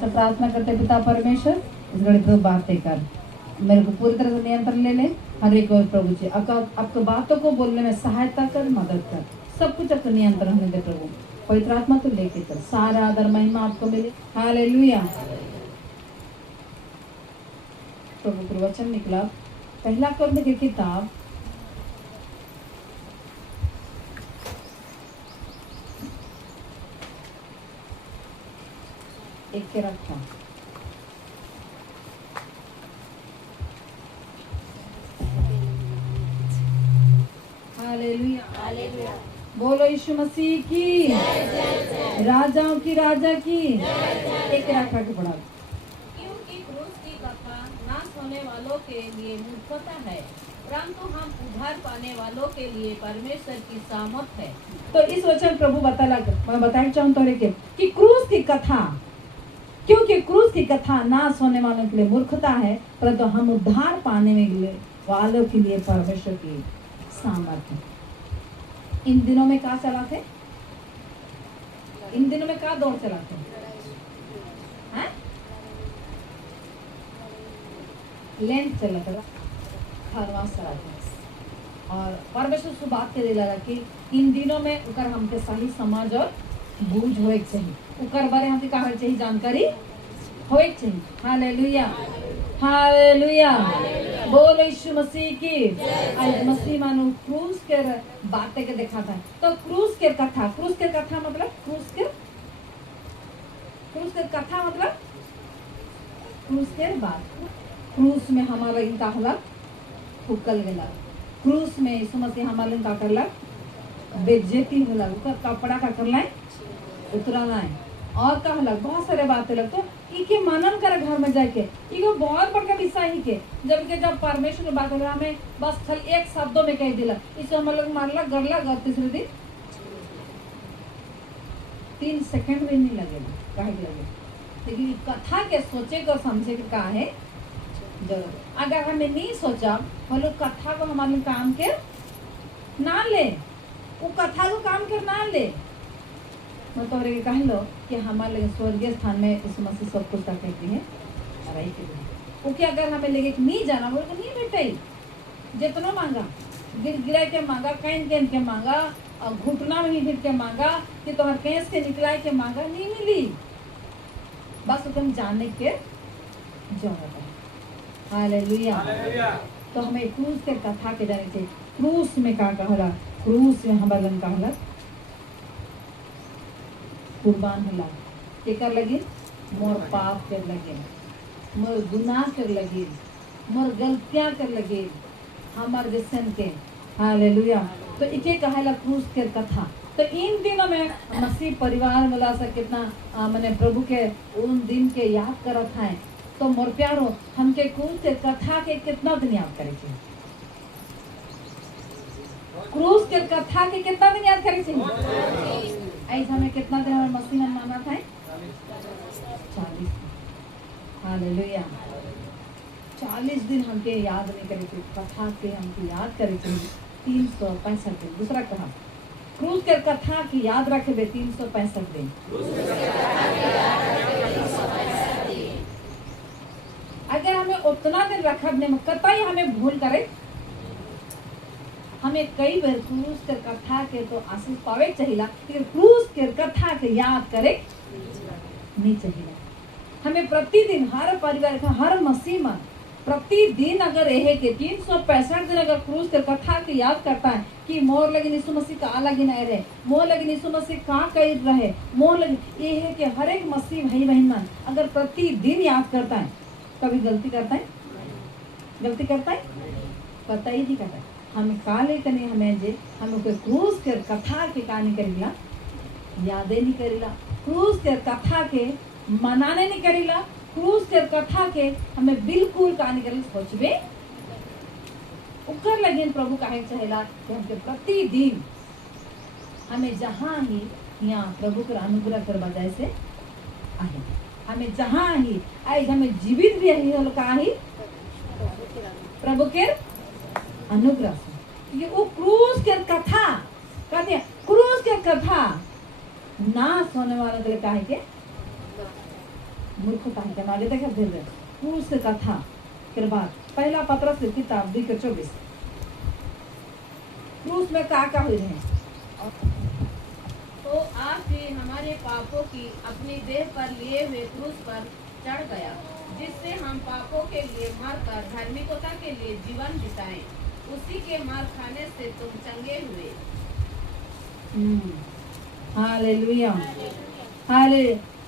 ऐसा प्रार्थना करते पिता परमेश्वर, इस घड़ी प्रभु बातें कर, मेरे को पूरी तरह से नियंत्रण ले ले हर एक बार प्रभु जी। आपको बातों को बोलने में सहायता कर, मदद कर, सब कुछ आपको नियंत्रण में दे प्रभु। पवित्र आत्मा तो लेके चल, सारा आदर महिमा आपको मिले। हालेलुया। प्रभु का वचन निकला पहला कर्म की किताब 1 के रखा। Hallelujah, hallelujah. बोलो यीशु मसीह की, राजाओं की राजा की। 1 के रखा के पढ़ा। क्योंकि क्रूस की कथा नाश होने वालों के लिए मूर्खता है, परंतु हम उद्धार पाने वालों के लिए परमेश्वर की सामर्थ है। तो इस वचन प्रभु मैं बताना चाहूँ कि क्रूस की कथा, क्योंकि क्रूस की कथा नाश होने वालों के लिए मूर्खता है, परंतु हम उद्धार पाने वालों के लिए परमेश्वर की सामर्थ है। इन दिनों में क्या चला थे? इन दिनों में क्या दौड़ चला थे? लेंथ चला था, खरवास चला था। और परमेश्वर से बात के लगा कि इन दिनों में उकर हमके सही समझ और बूझ होए चाहिए, उकर बारे हमके कहा चाहिए जानकारी होए चाहिए। Hallelujah, hallelujah. बोलो यीशु मसीह की। आज मसीह मानो क्रूस के बातें के देखा था। तो क्रूस के कथा मतलब क्रूस के कथा मतलब क्रूस के बात। क्रूस में हमारा इनका हलक फुकल गला, क्रूस में यीशु मसीह हमारे का करलक बेइज्जती होला, उनका कपड़ा का करला उतराना है और का हलक बहुत सारे बातें लग। तो इके मनन कर घर में जाके इको बहुत बड़का विषय ही के जब परमेश्वर की बात होला हमें बस खाली एक शब्दों में कह दिला, इसे हम लोग मारला गरला गर तीसरे दिन 3 सेकंड भी नहीं लगेगा काहे लगे। लेकिन कथा के सोचे को समझे के का है जरूर। अगर हमें नहीं सोचा बोलो कथा को हमारे काम के ना ले, वो कथा को काम के ना ले, मतलब कह लो कि हमारे स्वर्गीय स्थान में यीशु मसीह सब कुछ कहती है ओके। अगर हमें लेके नहीं जाना बोल तो नहीं बेटे, जितना मांगा गिरा के मांगा, कैन के मांगा, और घुटना में फिर के मांगा कि तुम्हारे केस के निकला के मांगा, नहीं मिली। बस तुम जानने के जरूरत है। हालेलुया। तो हमें क्रूस के कथा के जाने चाहिए। क्रूस में का कहला, क्रूस में हमारे लन कहला कुर्बान होला के कर लगे, मोर पाप कर लगे, मोर गुनाह कर लगे, मोर गलतियां कर लगे हमार जैसन के। हालेलुया। तो इके कहला क्रूस के कथा। तो इन दिनों में मसीह परिवार मिला सा कितना मैंने प्रभु के उन दिन के याद करत है। तो मोर प्यारो हमके क्रूस के कथा के कितना दिन याद करे चाहिए? क्रूस के कथा के कितना दिन याद करे चाहिए? ऐसा में कितना दिन हमारे मसीह में माना था? 40। हालेलुया। 40 दिन हमके याद नहीं करे थे, कथा के हमके याद करे थे 365 दिन। दूसरा कहा क्रूस के कथा की याद रखे 365 दिन। अगर हमें उतना दिन रखने में कतई हमें भूल करे, हमें कई बार क्रूस के कथा के तो आशीष पावे चाहिए, लेकिन क्रूस के कथा के याद करे नहीं चाहिए। हमें प्रतिदिन हर परिवार का हर मसीह में प्रतिदिन अगर रहे के 365 दिन अगर क्रूस के कथा के याद करता है कि मोर लगे यीशु मसीह का लगी नहीं रहे, मोर लगे यीशु मसीह का कर रहे, मोर लगे ये है कि हर एक मसीह भाई बहन मन अगर प्रतिदिन याद करता है, कभी गलती करता है? गलती करता है? पता ही नहीं करता है। हमें काले कने हमें जे हमें कोई क्रूस के कथा के कहानी करेला, यादें नहीं करेला, क्रूस के कथा के मनाने नहीं करेला, क्रूस के कथा के हमें बिल्कुल कहानी करेला सोचबे उकर लगे। प्रभु काहे चाहेला कि हमके प्रतिदिन हमें जहाँ ही यहाँ प्रभु के अनुग्रह कर बजाय से आहे, हमें जहाँ ही आज हमें जीवित भी यही हो कहा ही प्रभु के अनुग्रह से। ये वो क्रूस के कथा कहते हैं, क्रूस के कथा नाश होने वालों के लिए काहे के मूर्खता है। आगे देखा धीरे क्रूस के कथा के बाद पहला पत्रस की किताब 2:24 क्रूस में का हुई है। तो आप भी हमारे पापों की अपनी देह पर लिए हुए क्रूस पर चढ़ गया, जिससे हम पापों के लिए मरकर धार्मिकता के लिए जीवन बिताएं। उसी के मार खाने से तुम चंगे हुए। हालेलुया, हाले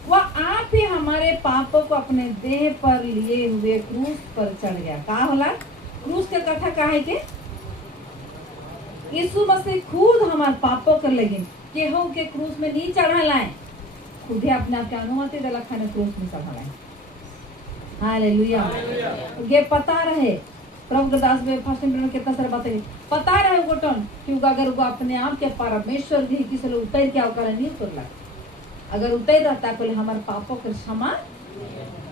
वह आप ही हमारे पापों को अपने देह पर लिए हुए क्रूस पर चढ़ गया। का होला क्रूस के कथा का है के यीशु मसीह खुद हमारे पापों कर लगे केहू के क्रूस में नहीं चढ़ा लाए, खुद ही अपने आप के अनुमति दिला खाने क्रूस में चढ़ा लाए। हालेलुया, ये पता रहे प्रभु के दास में फर्स्ट में कितना सारा बातें पता रहे गोटन क्योंकि अगर वो अपने आप के परमेश्वर भी किसी लोग उतर क्या कर नहीं उतरला, अगर उतर रहता पहले हमारे पापों के क्षमा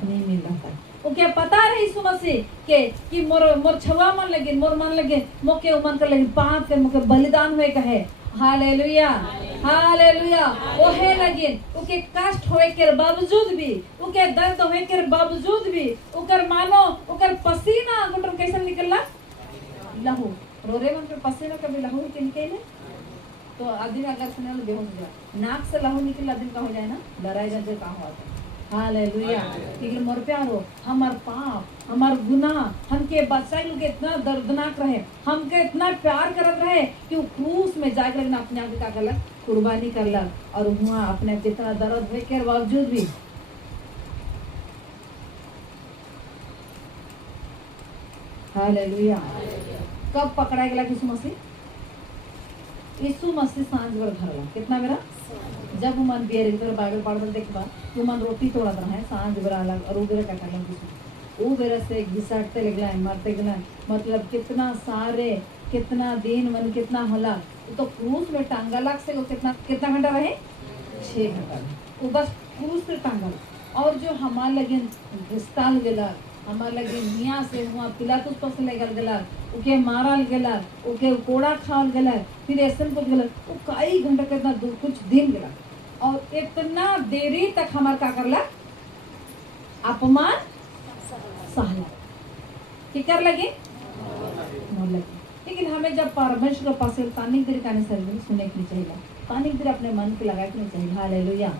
नहीं मिल रहा। वो क्या पता रहे यीशु मसीह के कि मोर छवा मन लगे मोर मन लगे मोके उमन कर लगे पाप के मोके बलिदान हुए कहे। हालेलुया, हालेलुया, ओहे लगे ओके कष्ट होए के बावजूद भी ओके दर्द होए के बावजूद भी ओकर मानो ओकर पसीना गुटर कैसे निकलला लहू रोरे मन के पसीना कभी लहू के निकले तो आदमी अगर सुने लो बेहोश हो जाए, नाक से लहू निकल आदमी का हो जाए ना डराए जाते का हुआ था। हालेलुया, लेकिन मोर प्यारो हमार पाप हमार गुनाह हमके बचाई लोग इतना दर्दनाक रहे, हमके इतना प्यार करत रहे कि वो क्रूस में जाकर ना अपने आप का गलत कुर्बानी करलक और वहाँ अपने जितना दर्द हुए के बावजूद भी। हालेलुया, कब पकड़ा गया यीशु मसीह? यीशु मसीह सांझ बर घर कितना मेरा जब मन बियर बाइबल पढ़ देखबा तो मन रोटी तोड़त रहे सांझ बेरा अलग और उबेरा का करलन किसी वो बेरा से घिसटते लगला मरते गला मतलब कितना सारे कितना दिन मन कितना होला तो क्रूस में टांगलक से वो कितना कितना घंटा रहे 6 घंटा वो बस क्रूस पे टांगल और जो हमार लगे घिसताल गेला हमार लगे मियाँ से हुआ पिलातुस पर ले गला उके मारल गेला उके कोड़ा खावल गेला फिर ऐसन को गेला वो कई घंटा कितना दूर कुछ दिन गेला और इतना देरी तक हमार का करला अपमान सहला कि कर लगे न लगे। लेकिन हमें जब परमेश्वर के पास तानी देर का नहीं सुने की चाहिए, तानी देर अपने मन के लगा के नहीं चाहिए। हालेलुया,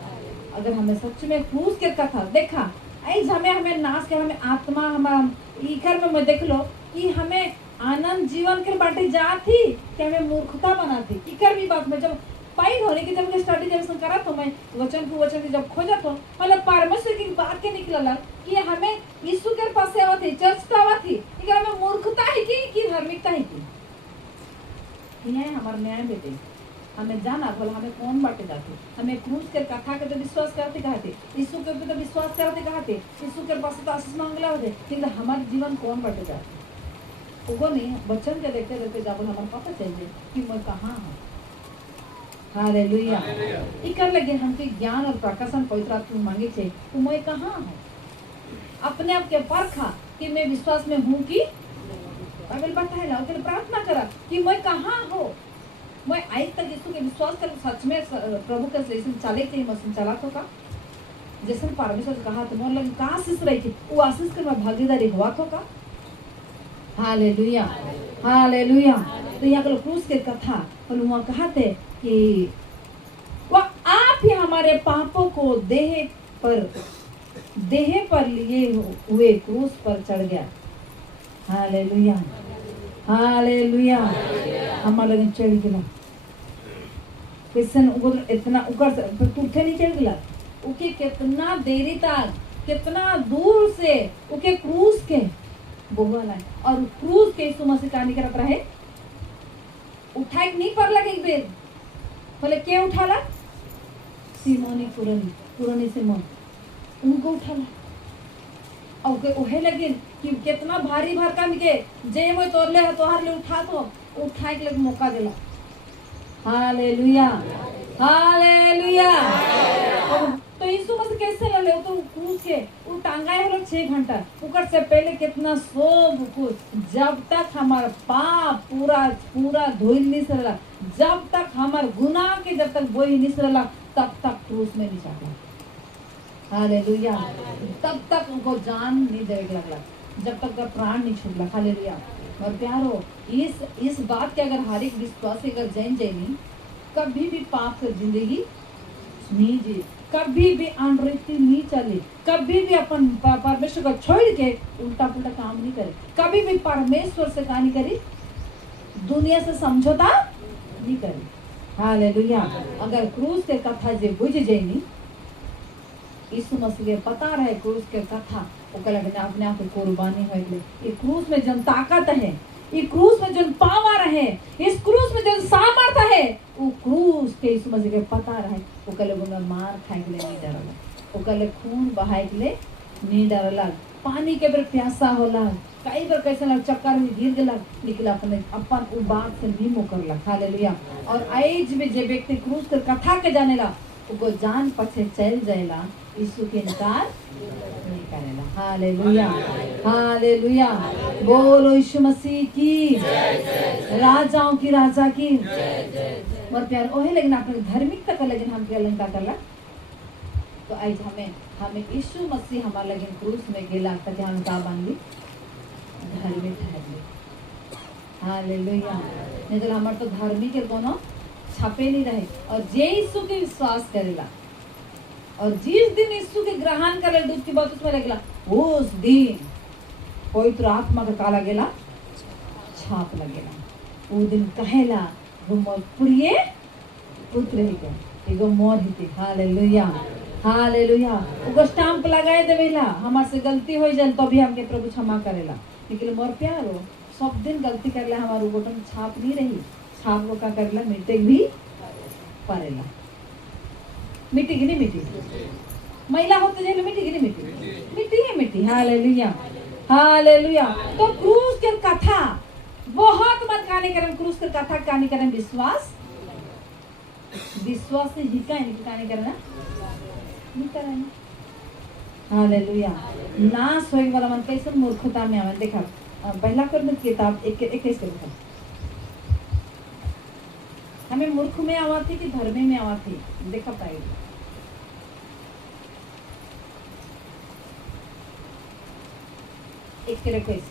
अगर हमें सच में क्रूस के कथा देखा ऐ हमें नाश के हमें आत्मा हमारा इकर में मैं देख लो कि हमें आनंद जीवन के बाटे जाती कि हमें मूर्खता बनाती इकर भी बात में जब पाई होने की जब स्टडी जब करा तो मैं वचन को वचन की जब खोजा तो मतलब परमेश्वर की बात के निकलल कि हमें यीशु के पास से आवत थी चर्च पे आवत थी इकर हमें मूर्खता है कि धार्मिकता है कि है हमारे न्याय बेटे हमें जाना बोला हमें कौन बाटे जाते हमें क्रूस के कथा के तो विश्वास करते कहते यीशु के ऊपर तो विश्वास करते कहते यीशु के पास तो आशीष मांगला होते लेकिन हमारे जीवन कौन बाटे जाते वो नहीं वचन के देखते देखते जब हमारे पता चाहिए कि मैं कहाँ हूँ। हालेलुया, इकर लगे हमके ज्ञान और प्रकाशन पवित्र आत्मा मांगे छे तो मैं कहाँ हूँ अपने आप के परखा कि मैं विश्वास में हूँ कि बाइबल बताएला ओके प्रार्थना करा कि मैं कहाँ हूँ। मैं आज तक यीशु के विश्वास कर सच में प्रभु के जैसे चले थे मशीन चला तो का जैसे परमेश्वर कहा तो मोर लगे का आशीष रही थी वो आशीष के मैं भागीदारी हुआ तो का। हालेलुया, हालेलुया, तो यहाँ के क्रूस के कथा और वहाँ कहते कि वह आप ही हमारे पापों को देह पर लिए हुए क्रूस पर चढ़ गया। हालेलुया, हालेलुया, हमारे लगे चढ़ गया क्रिश्चियन इतना उकर टूटे नहीं चढ़ गया उके कितना देरी तक कितना दूर से उके क्रूस के बोला और क्रूस के यीशु मसीह का निकलत रहे उठाए नहीं पर लगे एक बेर बोले के उठाला सिमोनी पुरानी सिमोन उनको उठाला और ओहे लगे कि कितना भारी भरकम के जे मैं तोर ले तोहार ले उठा तो उठाए के लगे मौका देला। हालेलुया, हालेलुया, तो यीशु मसीह कैसे ले तो क्रूस के वो टांगाए हम लोग 6 घंटा उकर से पहले कितना सब कुछ जब तक हमारा पाप पूरा पूरा धोइल नहीं सरला जब तक हमार गुनाह के जब तक बोई नहीं सरला तब तक क्रूस में नहीं चढ़ा। हालेलुया। तब तक उनको जान नहीं देवे लगला, जब तक का प्राण नहीं छूटला। हालेलुया। और प्यारो, इस बात के अगर हर एक विश्वासी अगर जैन जैनी कभी भी पाप से जिंदगी नहीं जी, कभी भी अनरीति नहीं चले, कभी भी अपन परमेश्वर को छोड़ के उल्टा पुल्टा काम नहीं करे, कभी भी परमेश्वर से का नहीं करी, दुनिया से समझौता नहीं करी। हालेलुया। अगर क्रूस के कथा जे बुझ जाइनी, यीशु मसीह के पता रहे क्रूस के कथा, ओकरा अपने आप कुर्बानी हो गई। ये क्रूस में जन ताकत है, ये क्रूस में जन पावर है, इस क्रूस में जन सामर्थ है, वो क्रूस के यीशु मसीह के पता रहे। ओकरे लोगों में मार खाए के लिए नहीं डरला, ओकरे खून बहाए के लिए नहीं डरला, पानी के बेर प्यासा होला, कई बार कैसे लग चक्कर में गिर गला, लेकिन अपने अपन उ बात से नहीं मुकरला। हालेलुया। और आज में जे व्यक्ति क्रूस के कथा के जानेला, वो जान पछे चल जाएला, यीशु के इनकार नहीं करेला। Hallelujah, hallelujah. बोलो यीशु मसीह की, राजाओं की राजा की। और प्यार ओहे लेकिन आपने धार्मिकता का लेकिन हम क्या लंका करला, तो आज हमें यीशु मसीह हमारे लेकिन क्रूस में गेला ताकि हम का बांधी धार्मिक ठहरे। हालेलुया। नहीं तो हमारे तो धार्मिक के कोनो छापे नहीं रहे। और जे यीशु के विश्वास करेला और जिस दिन यीशु के ग्रहण करे दूध की बात उसमें लगेला, उस दिन पवित्र आत्मा का काला गेला छाप लगेला। वो दिन कहेला वो मोर प्रिय पुत्र ही के एगो मोर ही थी। Hallelujah, hallelujah. वो स्टैंप लगाए देवेला, हमार से गलती हो जाए तो भी हमके प्रभु क्षमा करेला। लेकिन मोर प्यारो सब दिन गलती करला, हमारे गोटन छाप नहीं रही, छाप वो का करला मिटे भी पड़ेला। मिट्टी की नहीं मिट्टी, महिला होते जाए मिट्टी की नहीं मिट्टी, मिट्टी है मिट्टी। Hallelujah, hallelujah. तो क्रूस के कथा बहुत मत कहानी करें, क्रूस के कथा कहानी करें विश्वास, विश्वास से ही कहानी करना नहीं करें। हालेलुया। नाश होए वाला मन कैसे मूर्खता में आवे। देखा पहला कर्म किताब 21 के लिखा, हमें मूर्ख में आवा थी कि धर्मी में आवा थी, देखा पाएगी। एक रिक्वेस्ट,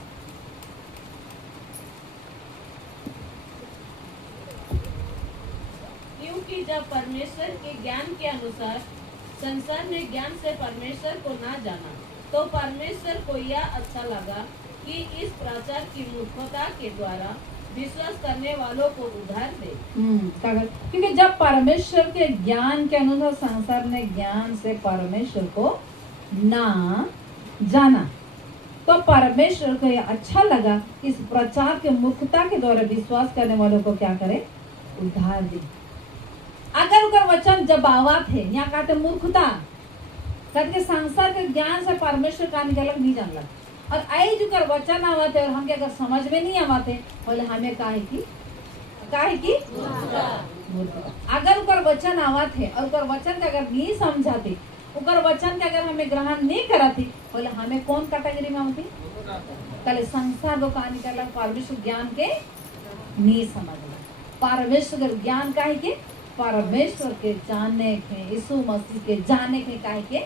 क्योंकि जब परमेश्वर के ज्ञान के अनुसार संसार ने ज्ञान से परमेश्वर को ना जाना, तो परमेश्वर को यह अच्छा लगा कि इस प्रचार की मूर्खता के द्वारा विश्वास करने वालों को उधार दे। क्योंकि जब परमेश्वर के ज्ञान के अनुसार संसार ने ज्ञान से परमेश्वर को ना जाना, तो परमेश्वर को यह अच्छा लगा इस प्रचार के मूर्खता के द्वारा विश्वास करने वालों को क्या करे, उधार दे। अगर उनका वचन जब आवात है, यहाँ कहते मूर्खता, कहते संसार के ज्ञान से परमेश्वर का निकलक नहीं जानला, और आई जो कर वचन आवत है और हमके अगर समझ में नहीं आवत है, बोले हमें काहे की मूर्खता। अगर उनका वचन आवत है और उनका वचन का अगर नहीं समझाते, उनका वचन के अगर हमें ग्रहण नहीं कराती, बोले हमें कौन कैटेगरी में आती, कल संसार को कहा निकला परमेश्वर ज्ञान के नहीं समझला। परमेश्वर ज्ञान काहे के, परमेश्वर के जानने के, यीशु मसीह के जानने के काहे के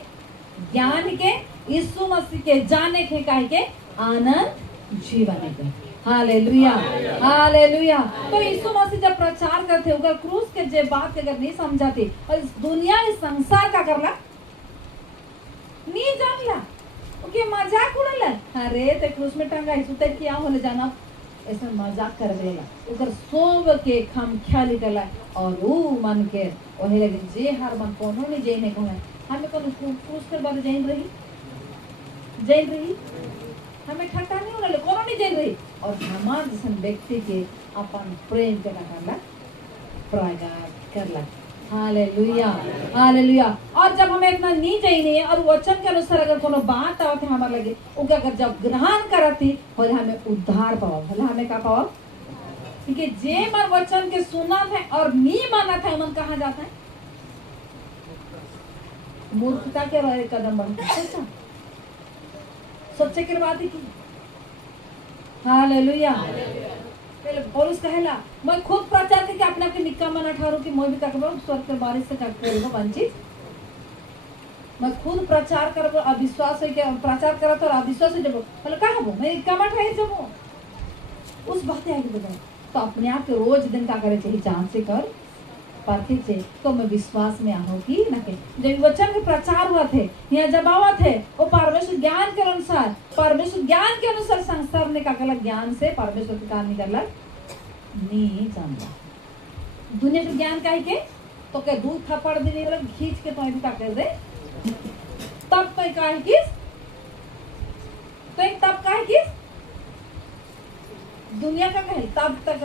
ज्ञान के, यीशु मसीह के जानने के काहे के आनंद जीवन के। Hallelujah, hallelujah. तो यीशु मसीह जब प्रचार करते अगर क्रूस के जे बात अगर नहीं समझाते और इस दुनिया इस संसार का करला नहीं जानला, ओके मजाक उड़ाला, अरे ते क्रूस में टंगा है सुते क्या होले जाना, ऐसे मजाक कर देला, उधर सोब के खम ख्याली करला। और वो मन के ओहे लगे जे हर मन कोनो नहीं जेने को है, हमें कोनो क्रूस के बारे जान रही हमें ठट्टा नहीं होने कोनो नहीं जान रही। और हमार जैसन व्यक्ति के अपन प्रेम के करला प्रगाट करला। Hallelujah, hallelujah. और जब हमें इतना नहीं चाहिए और वचन के अनुसार अगर कोनो बात आवत है हमारे लगे, उनके अगर जब ग्रहण करती बोले हमें उद्धार पाओ, बोले हमें क्या पाओ, क्योंकि जे मन वचन के सुना है और नहीं माना था मन कहाँ जाता है, मूर्खता के बारे कदम बढ़ता सोचे के बात की। हालेलुया। पौलुस कहेला मैं खुद प्रचार करके अपने आप के निक्का मन ठहरो कि मैं भी ककबो स्वर्ग के बारिश से ककबो वंचित मैं खुद प्रचार करब अविश्वास है के प्रचार करत और अविश्वास है जब बोले का हबो मैं कमट है जब उस बात आगे बताओ तो अपने आप के रोज दिन का करे चाहिए जांच से कर परखे से तो मैं विश्वास में आऊंगी ना के जब वचन के प्रचार हुआ थे यहाँ जब आवा थे वो परमेश्वर ज्ञान के अनुसार परमेश्वर ज्ञान के अनुसार संसार ने का गलत ज्ञान से परमेश्वर के काम निकल नहीं जानता दुनिया के ज्ञान का के तो के दूध थप्पड़ देने वाला खींच के तो का कर दे तब तो का किस तो एक तब का किस दुनिया का कहे तब तक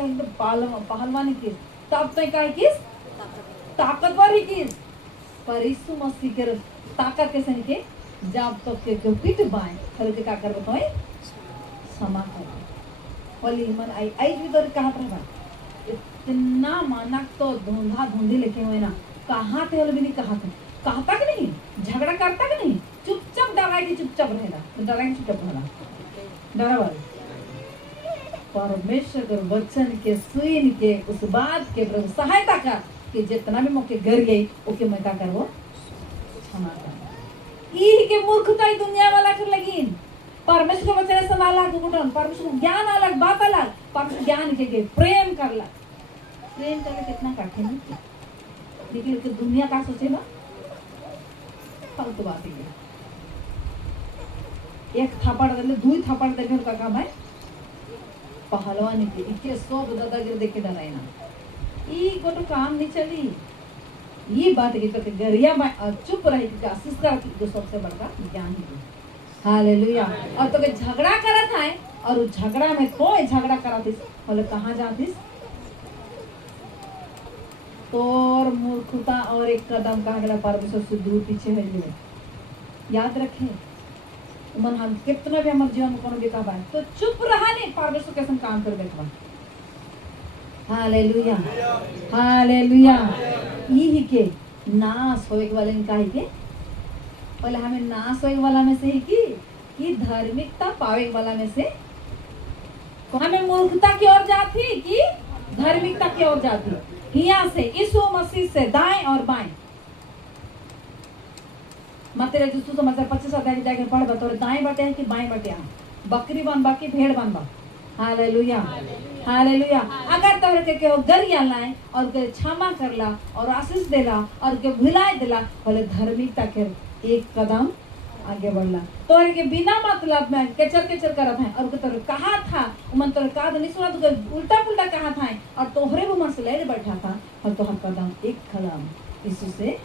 पहलवानी किस तब तो का किस ताकतवर ही किस पर यीशु मसीह के ताकत के सही के जब तो के पीठ बाएं हल के का कर बताए क्षमा कर बोली मन आई भी तो कहा था इतना मानक तो धुंधा धुंधी लेके हुए ना कहाँ थे हल भी नहीं कहा तक नहीं झगड़ा करता कि नहीं चुपचाप डरा के चुपचाप रहेगा डरा के चुपचाप रहना डरा वाले परमेश्वर के वचन के सुन के उस बात के प्रभु सहायता का कि जितना भी मौके घर गई ओके मैं क्या करबो क्षमा कर ई के मूर्खता ही दुनिया वाला कर लगी परमेश्वर के वचन से वाला को गुटन परमेश्वर ज्ञान अलग बात अलग परमेश्वर ज्ञान के प्रेम करला प्रेम करना कितना कठिन है लेकिन कि दुनिया का सोचेगा फालतू बात है एक थप्पड़ दे दुई थप्पड़ दे का काम है पहलवानी के इके सब दादागिरी देख के डराइना ई गोटो काम नहीं चली ये बात है कि गरिया में चुप रही कि आशीष का जो सबसे बड़ा ज्ञान है हालेलुया और तो के झगड़ा करत है और उस झगड़ा में कोई झगड़ा करत बोले कहाँ जातीस तोर मूर्खता और एक कदम का अगला परमेश्वर से दूर पीछे है लिए याद रखें मन हम कितना भी हमारे जीवन में कोनो भी कहा तो चुप रहा नहीं परमेश्वर कैसे काम कर देखवा हालेलुया हालेलुया यही के नाश होए वाले का ही के बोले हमें नाश होए वाला में से ही कि धार्मिकता पावे वाला में से हमें मूर्खता की ओर जाती कि धार्मिकता की ओर जाती यहाँ से यीशु मसीह से दाएं और बाएं मत्ती रचित समाचार 25 अध्याय जाके पढ़ बतौर दाएं बटे है कि बाएं बटे है बकरी बन बा कि भेड़ बन बा हालेलुया हालेलुया अगर तोहर के केहू गरिया लाए और के क्षमा करला और आशीष देला और के भुलाए देला बोले धार्मिकता के एक कदम आगे बढ़ला तोहर के बिना मतलब में केचर केचर करत है और के तोहर कहा था मन तोहर का नहीं सुना तो उल्टा पुल्टा कहा था और तोहरे वो मन से ले बैठा था और तोहर कदम एक कदम यीशु से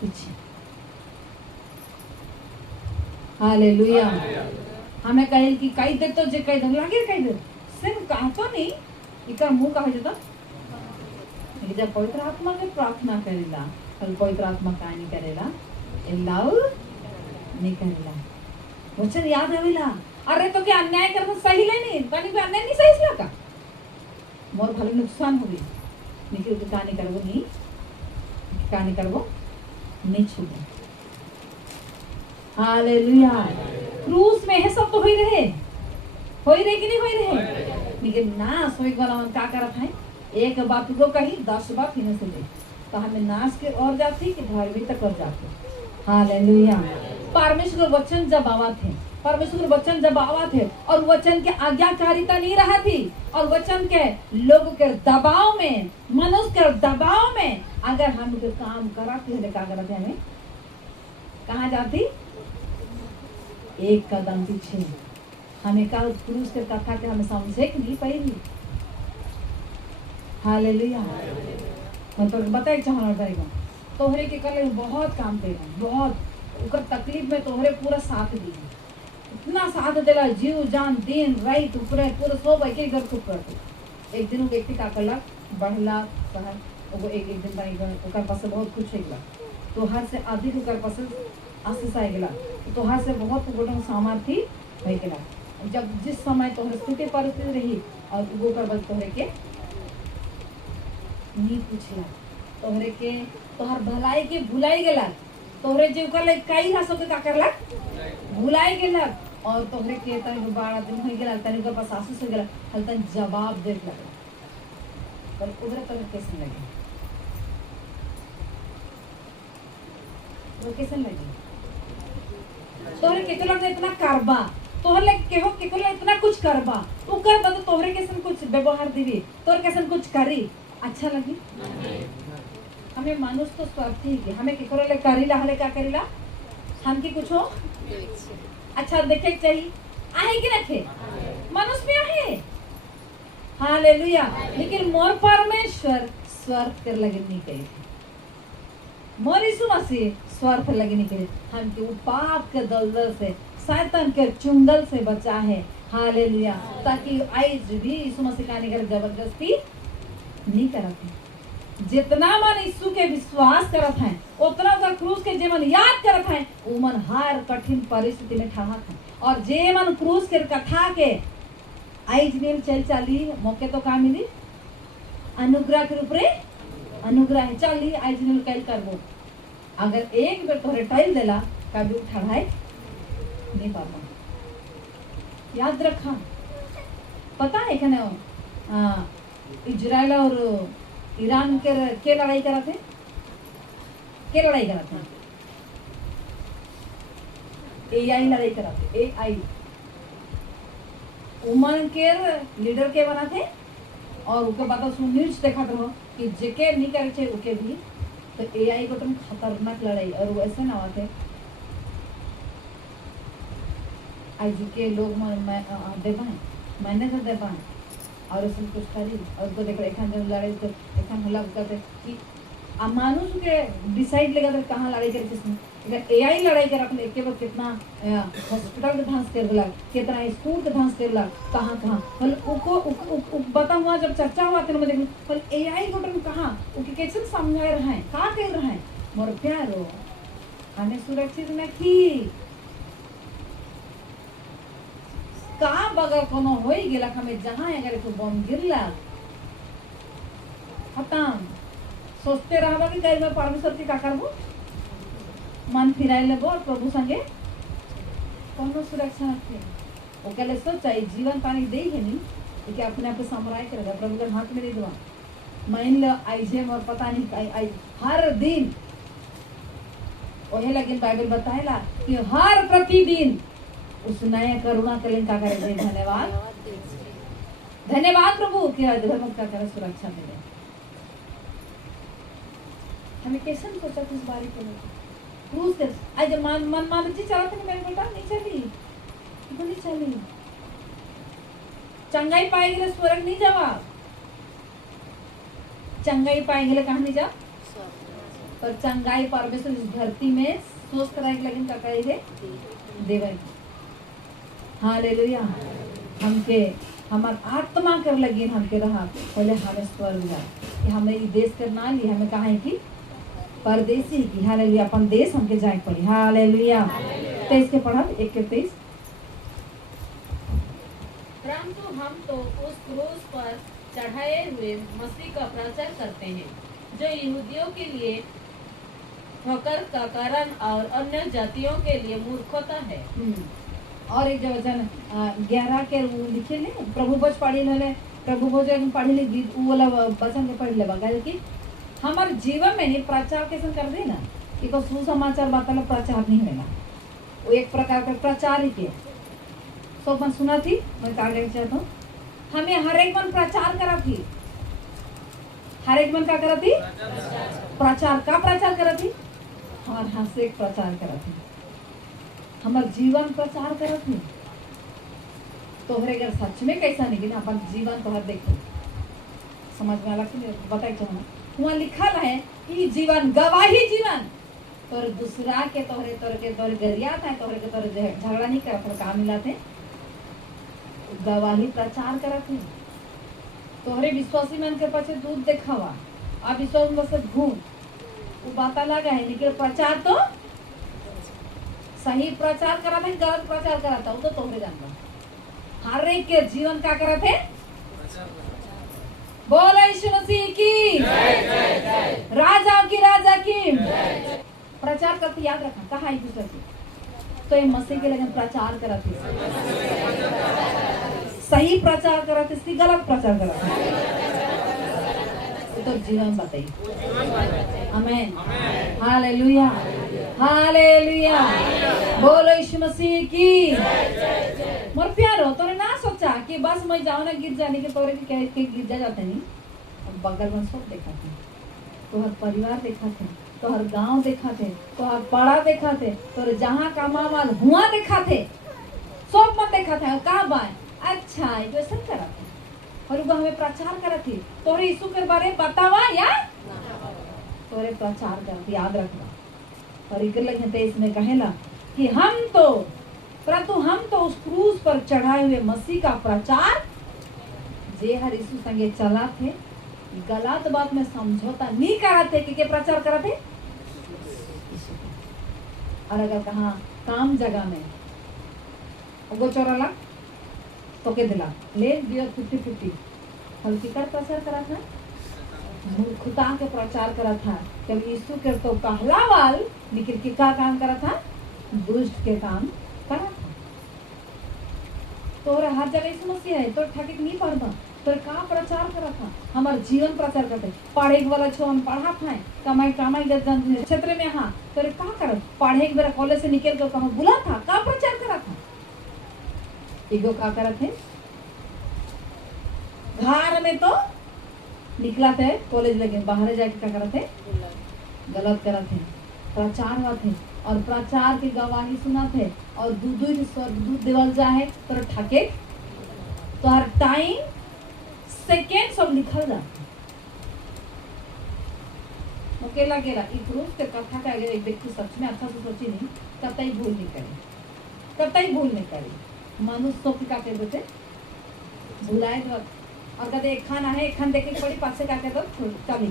पीछे हालेलुया हमें कहे कि कई देर तो जे कई दम लागे कई देर सिर्फ कहा तो नहीं इका मुंह कहा जाता जब पवित्र आत्मा के प्रार्थना करेला और पवित्र आत्मा का नहीं करेला अलाउ नहीं करेला वचन याद आवेला अरे तो क्या अन्याय करना सही नहीं कहीं भी अन्याय नहीं सही का मोर भले नुकसान हो गई लेकिन तो कहानी करबो नहीं छूटे हालेलुया क्रूस में है सब तो हो रहे कि नहीं हो रहे लेकिन नाश होए वाला मन का करत है एक बात को कही 10 बात ही न सुने तो हमें नाश के और जाती कि धार्मिकता कर जाते हालेलुया परमेश्वर वचन जब आवा थे परमेश्वर वचन जब आवा थे और वचन के आज्ञाकारिता नहीं रहा थी और वचन के लोगों के दबाव में मनुष्य के दबाव में अगर हम काम कराते हैं क्या करते हमें कहाँ जाती एक कदम पीछे हमें का क्रूस के कथा के हमें समझे कि नहीं पाई हालेलुया मैं तो बताए चाहना जाएगा तोहरे के कल बहुत काम देगा बहुत उकर तकलीफ में तोहरे पूरा साथ दी इतना साथ देला जीव जान दिन रात ऊपर पूरा सब एक घर को करते एक दिन वो व्यक्ति का कला बढ़ला शहर वो एक दिन का ओकर पास बहुत कुछ है तो हर से अधिक ओकर पास आशीष आए गला तो हर से बहुत गोटन सामर्थ्य हो गला जब जिस समय तोहर स्थिति परिस्थिति रही और वो कर बस तोहरे के नहीं पूछला तोहरे के तोहर भलाई के भुलाई गेला तोहरे जे कर ले कई हसो के का करला भुलाई गेला और तोहरे के तनी बाड़ा दिन हो गेला तनी के पास आशीष हो गेला हल तन जवाब देला पर उधर तोहरे कैसे लगे वो कैसे लगी तोहरे केको लगे इतना करबा तोहर लगे केहो केको लगे इतना कुछ करबा तू कर बता तोहरे कैसन कुछ व्यवहार दिवी तोहर कैसन कुछ करी अच्छा लगी हमें मानुष तो स्वार्थी है हमें केको लगे करीला हले क्या करीला हम की कुछ हो अच्छा देखे चाहिए आहे कि रखे मनुष्य में आहे हालेलुया लेकिन मोर परमेश्वर स्वार्थ कर लगे नहीं कही मोर यीशु मसीह स्वार्थ लगे नहीं कही हम के पाप के दलदल से शैतान के चुंगल से बचा है हालेलुया ताकि आज भी यीशु मसीह का निकर जबरदस्ती नहीं करते जितना मन यीशु के विश्वास करत है उतना उनका क्रूस के जे मन याद करत है वो मन हर कठिन परिस्थिति में ठहरत है और जे मन क्रूस के कथा के आई दिन चल चाली मौके तो का मिली अनुग्रह के रूप रे अनुग्रह चाली आई दिन कल करबो अगर एक बेर तोहरे टाइल देला कभी ठहराए नहीं पापा याद रखा पता है क्या इजराइल और ईरान के लड़ाई करा थे के लड़ाई करा थे एआई लड़ाई करा थे एआई उमन के लीडर के बना थे और उनके बाद उसमें न्यूज देखा था कि जेके नहीं करे थे उके भी तो एआई को तुम खतरनाक लड़ाई और वैसे ना हुआ थे आज के लोग दे पाए मैंने तो दे पाए और उसमें कुछ करी और उसको देख एखान जन लड़ाई तो एखान हल्ला करते कि मानुष के डिसाइड लगा तो कहाँ लड़ाई करे किसने अगर एआई लड़ाई कर अपने एक बार कितना हॉस्पिटल के धांस कर दिला कितना स्कूल के धांस कर दिला कहाँ कहाँ उनको बता हुआ जब चर्चा हुआ तो मैं देखूँ एआई को कहाँ उनके कैसे समझा रहे हैं कहाँ कर रहे हैं मोर प्यारो हमें सुरक्षित में की का बगर कोनो होई गेला हमें जहां अगर को बम गिरला खत्म सोचते रहबा कि कल में परमेश्वर की का करबो मन फिराई लेबो और प्रभु संगे कोनो सुरक्षा रखे ओकले सोचाई जीवन पानी दे है नहीं कि अपने आप समराय करेगा प्रभु के हाथ में दे दवा मान लो आइजे और पता नहीं आई हर दिन ओहे लगे बाइबल बताएला कि हर प्रतिदिन उस नए करुणा के लिए का करे धन्यवाद धन्यवाद प्रभु के धर्म का करे सुरक्षा मिले हमें कैसे सोचा इस बारे के लिए क्रूस के आज मन जी चला था मेरे बेटा नहीं चली तो नहीं चली चंगाई पाएंगे स्वर्ग नहीं जावा चंगाई पाएंगे कहाँ नहीं जा पर चंगाई परमेश्वर इस धरती में स्वस्थ रहेगी लेकिन क्या करेंगे देवेंगे हालेलुया हमके हमार आत्मा कर लगी हमके रहा पहले हमें स्वर्ग जा कि हमें ये देश करना लिए हमें कहा है कि परदेसी की हालेलुया अपन देश हमके जाए पड़ी हालेलुया 23 के पढ़ा 1 के 23 परंतु हम तो उस क्रूस पर चढ़ाए हुए मसीह का प्रचार करते हैं जो यहूदियों के लिए ठोकर का कारण और अन्य जातियों के लिए मूर्खता है और एक वचन 11 के वो लिखे ले प्रभु भोज पढ़ी ले प्रभु भोज पढ़ी ले गीत वो वाला वचन के पढ़ ले बगा कि हमारे जीवन में नहीं प्रचार कैसे कर दे ना कि को सुसमाचार बात ला प्रचार नहीं होना वो एक प्रकार का प्रचार ही किया सब मन सुना थी मैं का कहना चाहता हूँ हमें हर एक मन प्रचार करा थी हर एक मन का करा थी प्रचार का प्रचार करा थी और हाँ से एक प्रचार करा थी हमारे जीवन प्रचार करत नहीं तोहरे अगर सच में कैसा नहीं कि अपन जीवन तोहर देखो समझ में आला कि बताई चाहना वहाँ लिखल है कि जीवन गवाही जीवन तोरे दूसरा के तोरे गरियात है तोहरे के तोरे झगड़ा नहीं करत और काम मिलाते गवाही प्रचार करत है तोहरे विश्वासी मन के पीछे दूध देखावा आप विश्वास में बस घूम वो बात लगा है लेकिन प्रचार तो सही प्रचार करा था गलत प्रचार करा था वो तो तोहरे जानता हर एक के जीवन का करा थे बोला यीशु मसीह की राजा की प्रचार करते याद रखना कहा एक दूसरे से तो ये मसीह के लेकिन प्रचार करा थे सही प्रचार करा थे इसकी गलत प्रचार करा थे तो जीवन बताइए आमेन हालेलुया हालेलुया, बोलो यीशु मसीह की। मोर प्यारो, तोरे ना सोचा कि बस मैं जाऊँ ना गिर जाने के तोरे भी कह के गिर जाते नहीं। अब बगल में सब देखा थे, तोहर परिवार देखा थे, तोहर गांव देखा थे, तोहर पड़ा देखा थे, तोरे जहाँ का मामाल हुआ देखा थे, सब मत देखा था। का बाय अच्छा ये ऐसा करा था और वो हमें प्रचार करा थी तोरे यीशु के बारे में बतावा या तोरे प्रचार कर याद रखना। और इकर लगे थे इसमें कहेला कि हम तो परंतु हम तो उस क्रूस पर चढ़ाए हुए मसीह का प्रचार जे हर यीशु संगे चला थे गलत बात में समझौता नहीं करा थे कि प्रचार करा थे। और अगर कहा काम जगह में वो चोराला तो के दिला ले दिया 50-50 हल्की कर प्रचार करा था, मूर्खता के प्रचार करा था। जब यीशु के तो कहला वाल लेकिन कि का काम करा था, दुष्ट के काम करा था। तो हर जगह यीशु मसीह है तो ठगिक नहीं पड़ता तो का प्रचार करा था, हमार जीवन प्रचार करते पढ़े वाला छो हम पढ़ा था कमाई कमाई क्षेत्र में। हाँ तो का कर पढ़े के बेरा कॉलेज से निकल के कहा बुला था का प्रचार करा था। एगो का करत है घर में तो निकला थे कॉलेज लगे बाहर जाके क्या करत है गलत करत है प्रचार हुआ थे और प्रचार की गवाही सुना थे और दूध देवल जाए तो ठके तो हर टाइम सेकेंड सब लिखल जा अकेला गेला क्रूस के कथा का अगर एक व्यक्ति सच में अच्छा से सोची नहीं कतई भूल नहीं करे, कतई भूल नहीं करे। मनुष्य तो क्या कहते थे भुलाए तो और कहते एक खाना है एक खान देखे के पड़ी पास से क्या कहते कभी।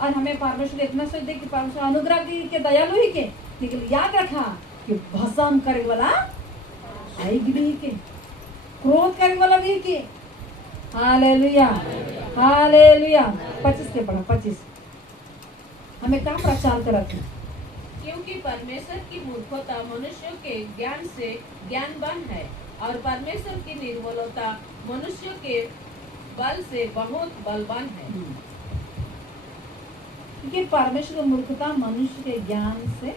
और हमें परमेश्वर इतना सोच दे कि परमेश्वर अनुग्रह के दयालु ही के लेकिन याद रखा कि भस्म करे वाला आएगी भी के क्रोध करे वाला भी के। Hallelujah hallelujah. 25 के पढ़ा 25 हमें क्या प्रचार करा था क्योंकि परमेश्वर की मूर्खता मनुष्यों के ज्ञान से ज्ञानवान है और परमेश्वर की निर्बलता मनुष्य के बल से बहुत बलवान है। क्योंकि परमेश्वर की मूर्खता मनुष्य के ज्ञान से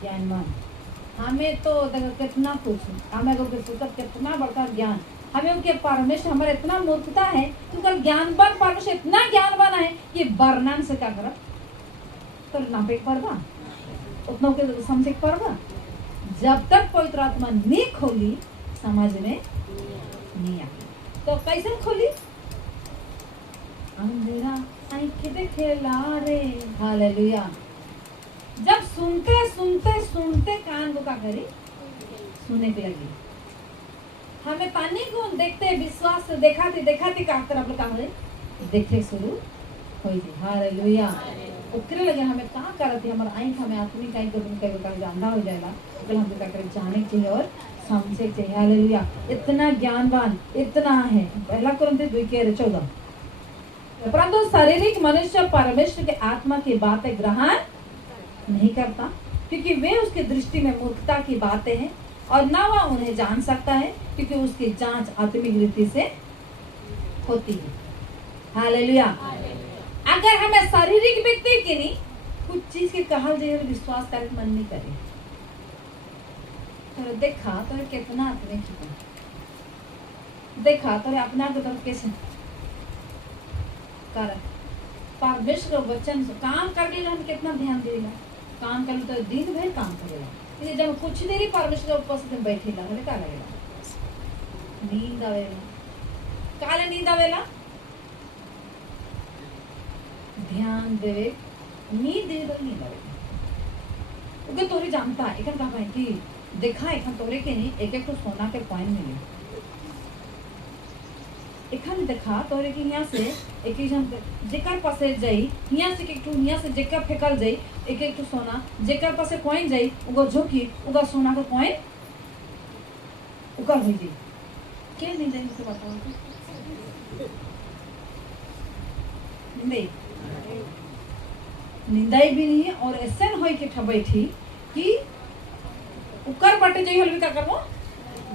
ज्ञानवान। हमें तो देखो कितना कुछ हमें कितना बड़का ज्ञान हमें उनके परमेश्वर हमारे इतना मूर्खता है क्योंकि ज्ञानवान परमेश्वर इतना ज्ञानवान है कि वर्णन से क्या करा तो नापे पड़वा उतना के समझे पड़वा। जब तक पवित्र आत्मा नहीं खोली समझ में नहीं आई तो कैसे खोली अंधेरा आंखें देखेला रे। हालेलुया। जब सुनते सुनते सुनते कान को क्या करी सुनने के लगी। हमें पानी को देखते विश्वास से देखाते का तरफ का देखे शुरू हो जी। हालेलुया। ओकरे लगे हमें कहाँ करते हमारा आँख हमें आत्मिक आँख को कभी अंधा हो जाएगा तो हम क्या करें जाने चाहिए और समझे चाहिए। हालेलुया। इतना ज्ञानवान इतना है। पहला कुरिन्थियों 2:14 परंतु शारीरिक मनुष्य परमेश्वर के आत्मा की बातें ग्रहण नहीं करता क्योंकि वे उसकी दृष्टि में मूर्खता की बातें हैं और न वह उन्हें जान सकता है क्योंकि उसकी जांच आत्मिक रीति से होती है। हालेलुया। अगर हमें शारीरिक व्यक्ति के नहीं कुछ चीज के कहल जाए विश्वास कर मन नहीं करे तो देखा तो कितना आत्मिक देखा तो अपना के तरफ कैसे कर परमेश्वर वचन काम करने हम कितना ध्यान देगा काम कर तो दिन भर काम करेगा जब कुछ देरी परमेश्वर उपस्थित में बैठेगा हमें क्या लगेगा नींद आवेला काले नींद आवेला ध्यान देवे नींद दे दो नींद आवेला ओके तोरे जानता है एकन का कि देखा एकन तोरे के नहीं एक तो सोना के पॉइंट मिले एखन देखा तोरे के यहाँ से एक जन जेकर पासे जाई यहाँ से एक यहाँ से जेकर फेकल जाई एक तो सोना जेकर पासे कॉइन जाई उगो झोंकी उगा सोना का कॉइन उकर हो जाई के नहीं जाई से बताओ नहीं निंदाई भी नहीं है और ऐसे होई के ठबई थी कि उकर बटे जाई हलवी का करबो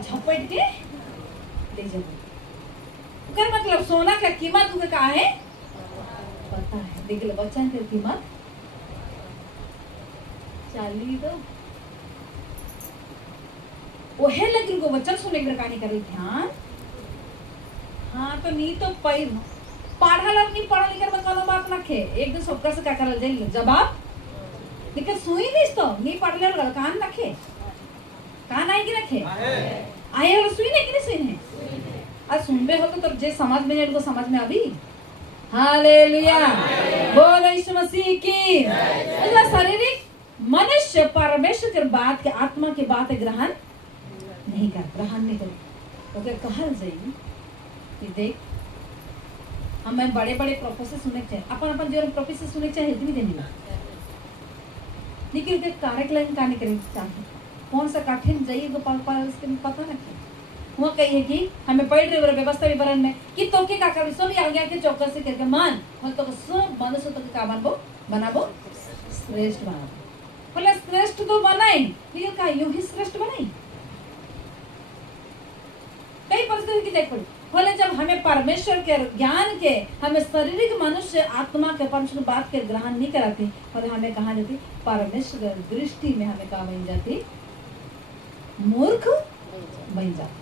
झपट के ले जाबो उकर मतलब सोना का कीमत उके का है पता है देख ले बच्चन के कीमत चाली दो ओहे लगी को वचन सुने के कहानी करे ध्यान। हाँ तो नहीं तो पढ़ा नहीं पढ़ा लिखा कोनो बात ना खे एक दिन सबका से क्या करल जाए जवाब लेकिन सुई नहीं तो नहीं पढ़ ले कान रखे कान आए कि रखे आए वाला सुई नहीं कि नहीं सुई है और सुनबे हो तो जे समझ में नहीं समझ में अभी हालेलुया बोलो यीशु मसीह की। मतलब शारीरिक मनुष्य परमेश्वर के बात के आत्मा की बात ग्रहण नहीं करे ओके कहल जाई कि देख हमें बड़े बड़े प्रोफेसर सुने चाहिए अपन जीवन प्रोफेसर सुने चाहिए भी देने लेकिन कारक लाइन का नहीं चाहिए कौन सा कठिन जाइए तो इसके पता ना वो कही है कि हमें पढ़ रहे व्यवस्था विवरण में कि तो के का कर सब आगे के चौकस से करके मान और तो सब मनुष्य तो का बनाबो श्रेष्ठ बनाबो बोले श्रेष्ठ तो बनाई लेकिन का यूं ही श्रेष्ठ बनाई कई परिस्थिति की देख पड़ी बोले जब हमें परमेश्वर के ज्ञान के हमें शारीरिक मनुष्य आत्मा के परमेश्वर बात के ग्रहण नहीं कराती और हमें कहा जाती परमेश्वर दृष्टि में हमें कहा बन जाती मूर्ख बन जाती।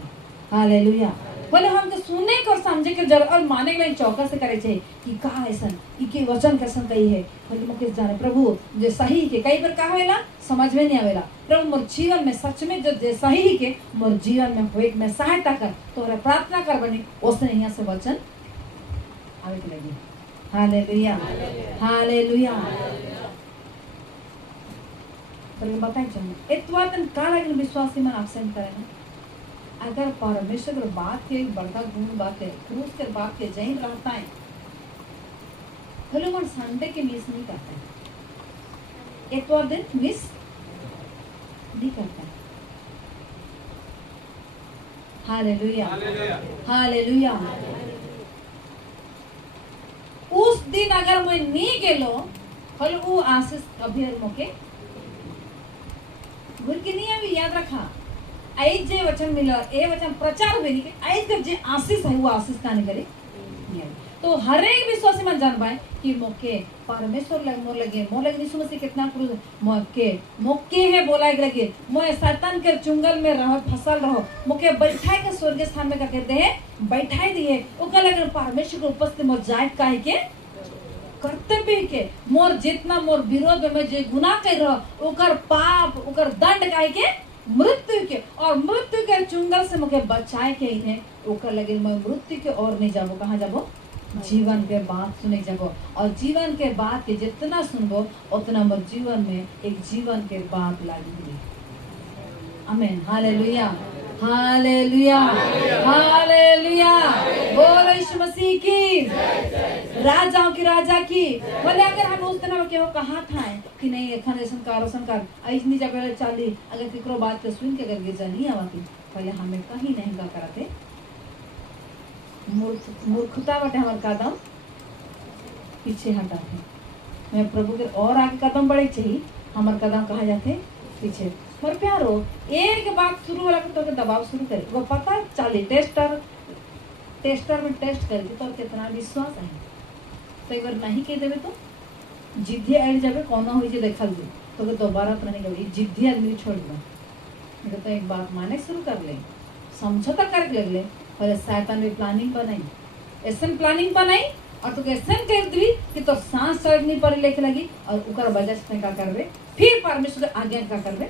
हालेलुया बोले हम तो सुने को समझे के जरूर और माने के चौकस से करे चाहिए कि का ऐसन इके वचन कैसन कही है बोले मुके जाने प्रभु जो सही के कई बार कहा है समझ में नहीं आवेला प्रभु मोर जीवन में सच में जो सही के मोर जीवन में होए में सहायता कर तोरा प्रार्थना कर बनी उसने यहाँ से वचन आवे के लगी। हालेलुया हालेलुया पर बताए चाहिए इतवा तन का लगे विश्वासी मन अब्सेंट करे अगर परमेश्वर के बात के बड़का गुण बात है क्रूस के बात के जैन रहता है भले मन संडे के मिस नहीं करता है एक और दिन मिस नहीं करता है। हालेलुया हालेलुया उस दिन अगर मैं नहीं गेलो भले वो आशीष कभी मौके भूल के नहीं अभी याद रखा आज जे वचन मिला ए वचन प्रचार हुए नहीं कि आज जब जे आशीष है वो आशीष का नहीं करे तो हर एक विश्वासी मन जान पाए कि मौके परमेश्वर लग मोर लगे यीशु मसीह कितना मौके है बोला लगे मोए शैतान के चुंगल में रहो फसल रहो मौके बैठाए के स्वर्ग स्थान में का कहते हैं बैठाए दिए ओकर लगे परमेश्वर के उपस्थिति मोर जाए काहे के कर्तव्य के मोर जितना मोर विरोध में जे गुनाह कर रहो ओकर पाप ओकर दंड काहे के मृत्यु के और मृत्यु के चुंगल से मुझे बचाए के इन्हें ओकर लगे मैं मृत्यु के और नहीं जाबो कहाँ जाबो जीवन के बात सुने जाबो और जीवन के बात के जितना सुनबो उतना मोर जीवन में एक जीवन के बात लागी। आमीन हालेलुया हालेलुया हालेलुया बोलो यीशु मसीह की राजाओं की राजा की। बोले अगर हम उस दिन के हो कहा था कि नहीं एखन ऐसन कार ऐस नहीं जब चाली अगर केकरो बात के सुन के अगर गिरजा नहीं आवाती पहले हमें कहीं नहीं का कराते मूर्खता बटे हमारे कदम पीछे हटाते मैं प्रभु के और आगे कदम बढ़े चाहिए हमारे कदम कहा जाते पीछे और प्यारो एक बात शुरू वाला तो दबाव शुरू करे वो पता चले टेस्टर में टेस्ट करके तो कितना विश्वास है तो एक बार नहीं कह देवे तो जिद्दी अड़ जावे कौन हो देखल दे तो दोबारा अपना नहीं कभी जिद्दी आदमी छोड़ दो तो एक बात माने शुरू कर ले समझौता कर ले और शैतान भी प्लानिंग बनाई ऐसा प्लानिंग बनाई और तो ऐसा कर दी कि तो सांस चढ़ नहीं पड़े लेके लगी और उकर वजह से क्या करवे फिर परमेश्वर आगे क्या करवे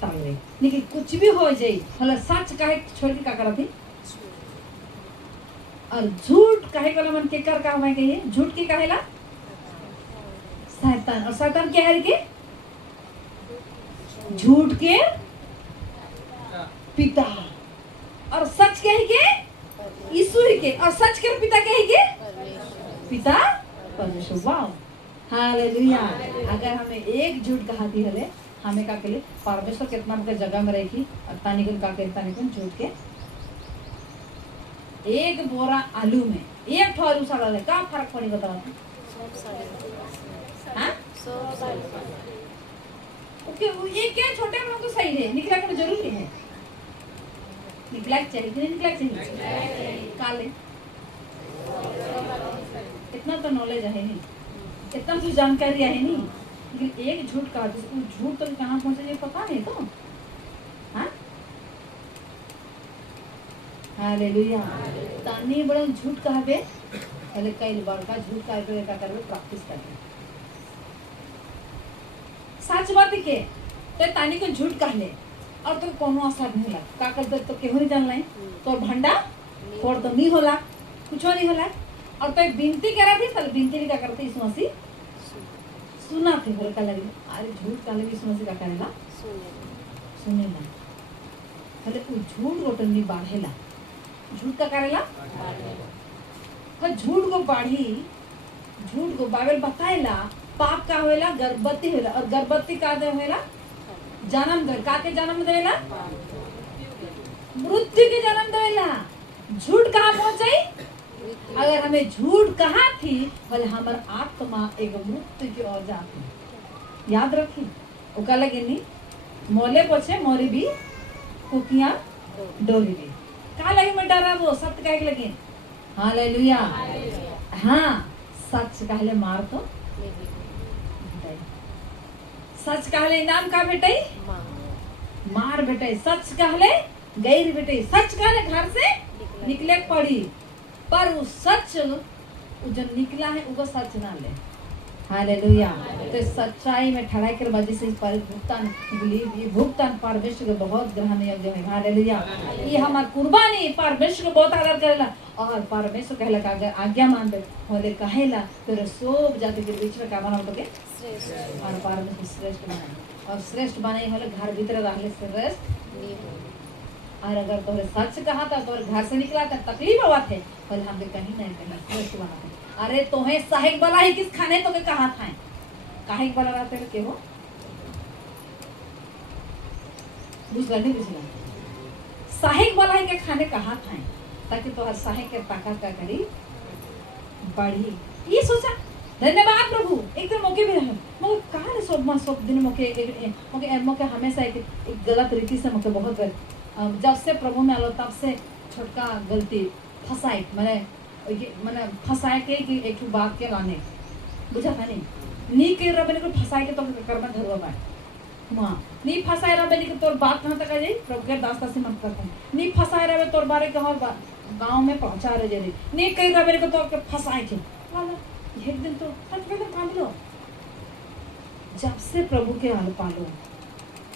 टालवे लेकिन कुछ भी हो जाए भला सच काहे छोड़ के क्या करती और झूठ काहे वाला मन के कर का मैं कहिए झूठ के काहेला शैतान और शैतान क्या है के झूठ के पिता और सच क्या है के यीशु के और सच के पिता क्या है के पिता परमेश्वर। वाह हालेलुया अगर हमें एक झूठ कहा दी हले हमें का के लिए परमेश्वर कितना के जगह में रहेगी और तानिकुन का के तानिकुन झूठ के एक बोरा आलू में एक ठो आलू साड़ा ले का फर्क पड़ी बताओ हाँ ओके ये क्या छोटे बड़ा तो सही है निकला कर जरूरी है निकला चाहिए कि नहीं निकला चाहिए काले इतना तो नॉलेज है नहीं इतना तो जानकारी है नहीं लेकिन एक झूठ का झूठ तो कहाँ पहुंचे ये पता नहीं तो। हाँ हालेलुया। तानी बड़ा झूठ कहबे पहले कई बड़का झूठ कहबे का करबे प्रैक्टिस करबे। सच बात के तो तानी को झूठ कहले और तो कोनो असर नहीं लग का कर तो केहू नहीं जानले तो भंडा फोड़ तो नहीं होला कुछ नहीं होला और तो एक विनती करा थी पहले विनती भी क्या करते यीशु मसीह सुना थे बोल का लगे अरे झूठ कहले यीशु मसीह का करेला सुने ना पहले वो झूठ रोटन नहीं बाढ़ेला झूठ का करेला तो झूठ को बाढ़ी झूठ को बाइबल बताएला पाप का होएला गर्भवती होला और गर्भवती का दे होएला जन्म दे का के जन्म देला मृत्यु के जन्म देला। झूठ कहाँ पहुंचाई अगर हमें झूठ कहाँ थी भले हमार आत्मा एक मृत्यु की ओर जाती याद रखी वो का लगे नहीं मोले पोछे मोरी भी कुकियां डोरी भी का लगे में डरा वो सत्य कहे लगे। हालेलुया। हाँ सच कहले मार तो सच कहले इनाम का बेटे मार बेटे सच कहले गैर बेटे सच कहले घर से निकले पड़ी पर वो सच जो निकला है वो सच ना ले। हालेलुया। तो सच्चाई में ठहराई कर वजह से इस पर भुगतान ये भुगतान परमेश्वर के बहुत ग्रहण योग्य है। हालेलुया। ये हमार कुर्बानी परमेश्वर को बहुत आदर करेला और परमेश्वर कहला का अगर आज्ञा मानते होले कहेला तेरे सब जाति के बीच में का बनाओ तो के और परमेश्वर श्रेष्ठ बनाए और श्रेष्ठ बनाए होले घर भीतर रहले श्रेष्ठ नहीं हो। और अगर तोरे सच कहा था तोरे घर से निकला था तकलीफ हुआ थे बोले हमके कहीं नहीं कहीं श्रेष्ठ बनाते। अरे तुम्हें साहिक वाला ही किस खाने तो के कहा था काहिक वाला रहते के हो बुझला नहीं बुझला साहिक वाला ही के खाने कहा था ताकि तो हर साहिक के ताकत का करी बढ़ी। ये सोचा धन्यवाद प्रभु एक दिन मौके भी रहे मगर कहा सब दिन मौके हमेशा एक गलत रीति से मौके बहुत जब से प्रभु में आलो तब से छोटका गलती फसाई मैंने फसाए के कि एक बात के लाने बुझा था नहीं के रबे को फसाए के तो कर्म धरवा बाय मां नहीं फसाए रबे के तोर बात कहां तक आ जाई प्रभु के दास्ता से मत करते नहीं फसाए रबे तोर बारे कहां गांव में पहुंचा रहे जे नहीं कई रबे को तो फसाए के वाला एक दिन तो सच में काम लो जब से प्रभु के हाल पालो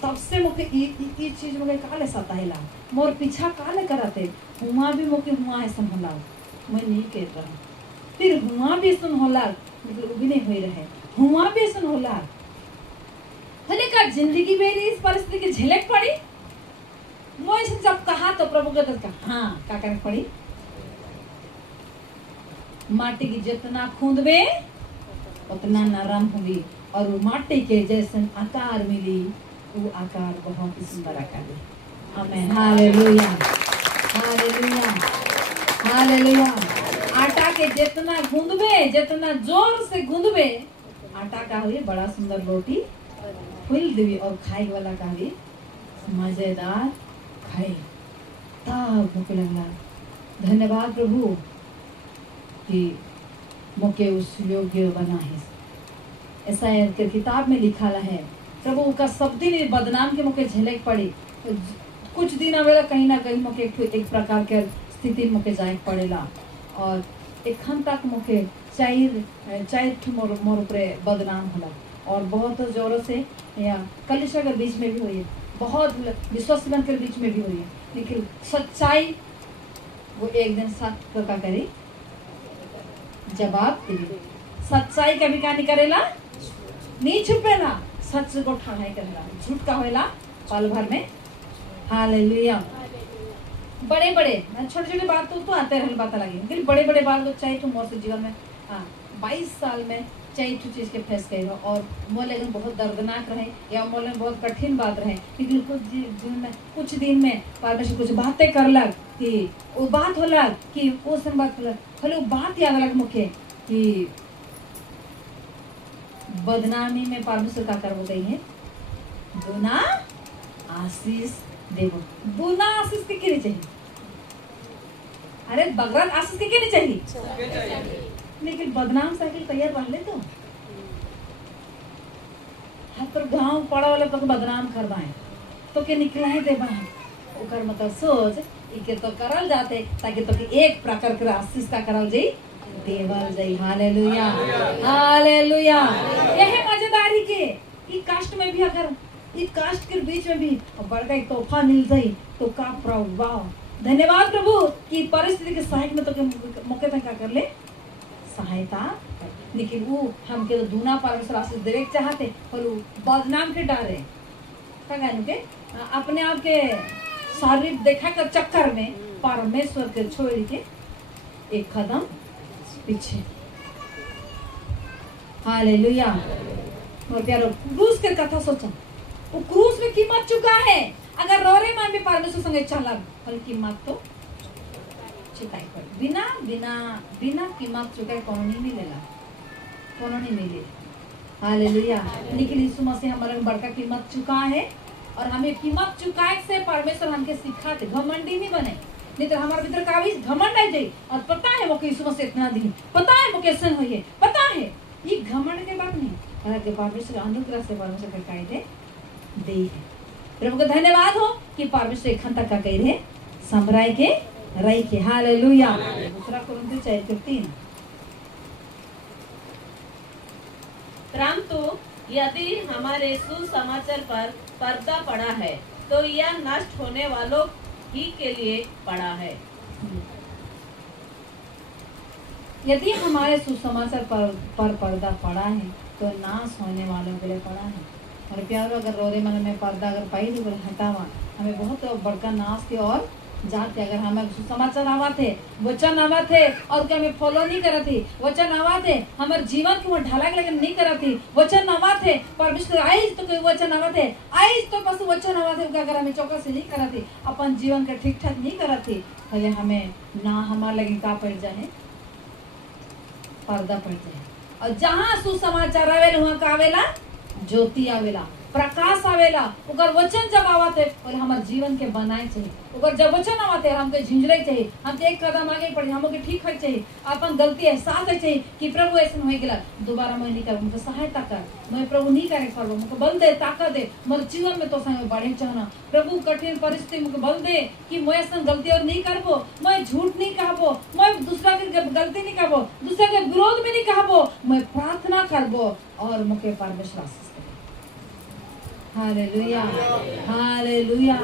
तब से मुके ई चीज मुके काले सताइला मोर पीछा काले करते हुआ भी मुके हुआ है संभला मैं नहीं कह रहा फिर हुआ भी सुन होला मतलब भी नहीं हो रहे हुआ भी सुन होला भले का जिंदगी मेरी इस परिस्थिति की झलक पड़ी मैं जब कहा तो प्रभु का दस का हाँ क्या करना पड़ी माटी की जितना खूंदबे उतना नरम हुई और वो माटी के जैसे आकार मिली वो आकार बहुत ही सुंदर आकार है। आमीन हालेलुया हालेलुया हालेलुया। आटा के जितना गूंदबे जितना जोर से गूंदबे आटा का हुई बड़ा सुंदर रोटी फूल देवी और खाई वाला का भी मजेदार खाई तब मुझे लगला धन्यवाद प्रभु कि मुझे उस योग्य बना है। ऐसा है किताब में लिखा है प्रभु का सब दिन बदनाम के मुझे झलक पड़ी कुछ दिन आवेला कहीं ना कहीं मुझे एक प्रकार के स्थिति मुझे जाए पड़ेला और एखन तक मुझे चाहिए मोर ऊपर बदनाम होला और बहुत जोरों से या कलिशा के बीच में भी हुई है बहुत विश्वास के बीच में भी हुई है लेकिन सच्चाई वो एक दिन सत्य का करे जवाब दे सच्चाई कभी का नहीं करेला नहीं छुपेला सच को ठाई करेला झूठ का होएला पल भर में। हालेलुया। बड़े बड़े छोटे छोटे बात तो आते रहने बात लगी लेकिन बड़े बड़े बात तो चाहिए तुम और जीवन में 22 साल में चाहिए तो चीज के फेस करो और मोल लेकिन बहुत दर्दनाक रहे या मोल में बहुत कठिन बात रहे लेकिन कुछ दिन में परमेश्वर कुछ बातें करलक कि वो बात होला कि वो सब बात होला भले वो बात याद अलग मुख्य कि बदनामी में परमेश्वर का करवो गई है गुना आशीष देवो गुना आशीष के नहीं चाहिए अरे बगरत आशीष के नहीं चाहिए लेकिन बदनाम साइकिल तैयार रह ले तो तो गांव पड़ा वाले तो बदनाम करवाए तो के निकलाए दे बाहर ओकर मतलब सोच इके तो करल जाते ताकि तो के एक प्रकार के आशीष का करल जाई देवल जाई। Hallelujah hallelujah. यही मजेदारी के ई कास्ट में भी अगर ई कास्ट के बीच में भी बड़का एक तोहफा मिल जाई तो का प्रभु वाह धन्यवाद प्रभु कि परिस्थिति के सहायक में तो के मौके पे का कर ले सहायता लेकिन वो हमके तो दूना परमेश्वर आशीष देवे के चाहते पर वो बदनाम के डरे के अपने आप के शारीरिक देखा कर चक्कर में परमेश्वर के छोड़ के एक कदम पीछे। हालेलुया। और प्यारो क्रूस के कथा सोचा वो क्रूस में कीमत चुका है अगर रोरे मन भी परमेश्वर संगे चला पर कीमत तो चुकाई पड़ बिना बिना बिना कीमत चुकाए कौन नहीं मिलेला कौन नहीं मिले। हालेलुया। लेकिन यीशु मसीह हमारे बड़का कीमत चुका है और हमें कीमत चुकाए से परमेश्वर हमके सिखाते घमंडी नहीं बने नहीं तो हमारे भीतर का भी घमंड आ जाए और पता है वो यीशु मसीह इतना दी पता है वो कैसे हुई है पता है ये घमंड के बात नहीं और परमेश्वर अनुग्रह से परमेश्वर का कायदे दे है। प्रभु का धन्यवाद हो कि परमेश्वर एक तक का कह रहे समराय के रही के। हालेलुया। दूसरा कुरिन्थियों 4:3 परंतु यदि हमारे सुसमाचार पर पर्दा पड़ा है तो यह नष्ट होने वालों ही के लिए पड़ा है। यदि हमारे सुसमाचार पर पर्दा पड़ा है तो नाश होने वालों के लिए पड़ा है। और प्यारो अगर रोरे मन में पर्दा अगर पाई दी हटावा हमें बहुत बड़का नाश के और जाते अगर हमें सुसमाचार आवा थे वचन आवा थे और क्या हमें फॉलो नहीं करा थी वचन आवा थे हमारे जीवन की वो ढाला लेकिन नहीं करा थी वचन आवा थे परमेश्वर आइज तो कोई वचन आवा थे आइज तो बस वचन आवा थे अगर हमें चौकस से नहीं करा थी अपन जीवन का ठीक ठाक नहीं करा थी भले हमें ना हमारे लगे का पड़ जाए पर्दा पड़ जाए। और जहाँ सुसमाचार आवेला वहाँ का आवेला ज्योति आवेला प्रकाश आवेला ओकर वचन जब आवत है और हमारे जीवन के बनाए चाहिए ओकर जब वचन आवत है हमके झिंझरे चाहिए हम एक कदम आगे पड़े हमके ठीक है चाहिए अपन गलती एहसास है चाहिए कि प्रभु ऐसा हो गया दोबारा मैं नहीं कर मुझे सहायता कर मैं प्रभु नहीं करे करबो मुझे बल दे ताकत दे मोर जीवन में तो संग बढ़े चाहना प्रभु कठिन परिस्थिति मुझे बल दे कि मैं ऐसा गलती और नहीं करबो मैं झूठ नहीं कहबो मैं दूसरा के गलती नहीं कहबो दूसरे के विरोध में नहीं कहबो मैं प्रार्थना करबो और मुझे परमेश्वर हालेलुया हालेलुया।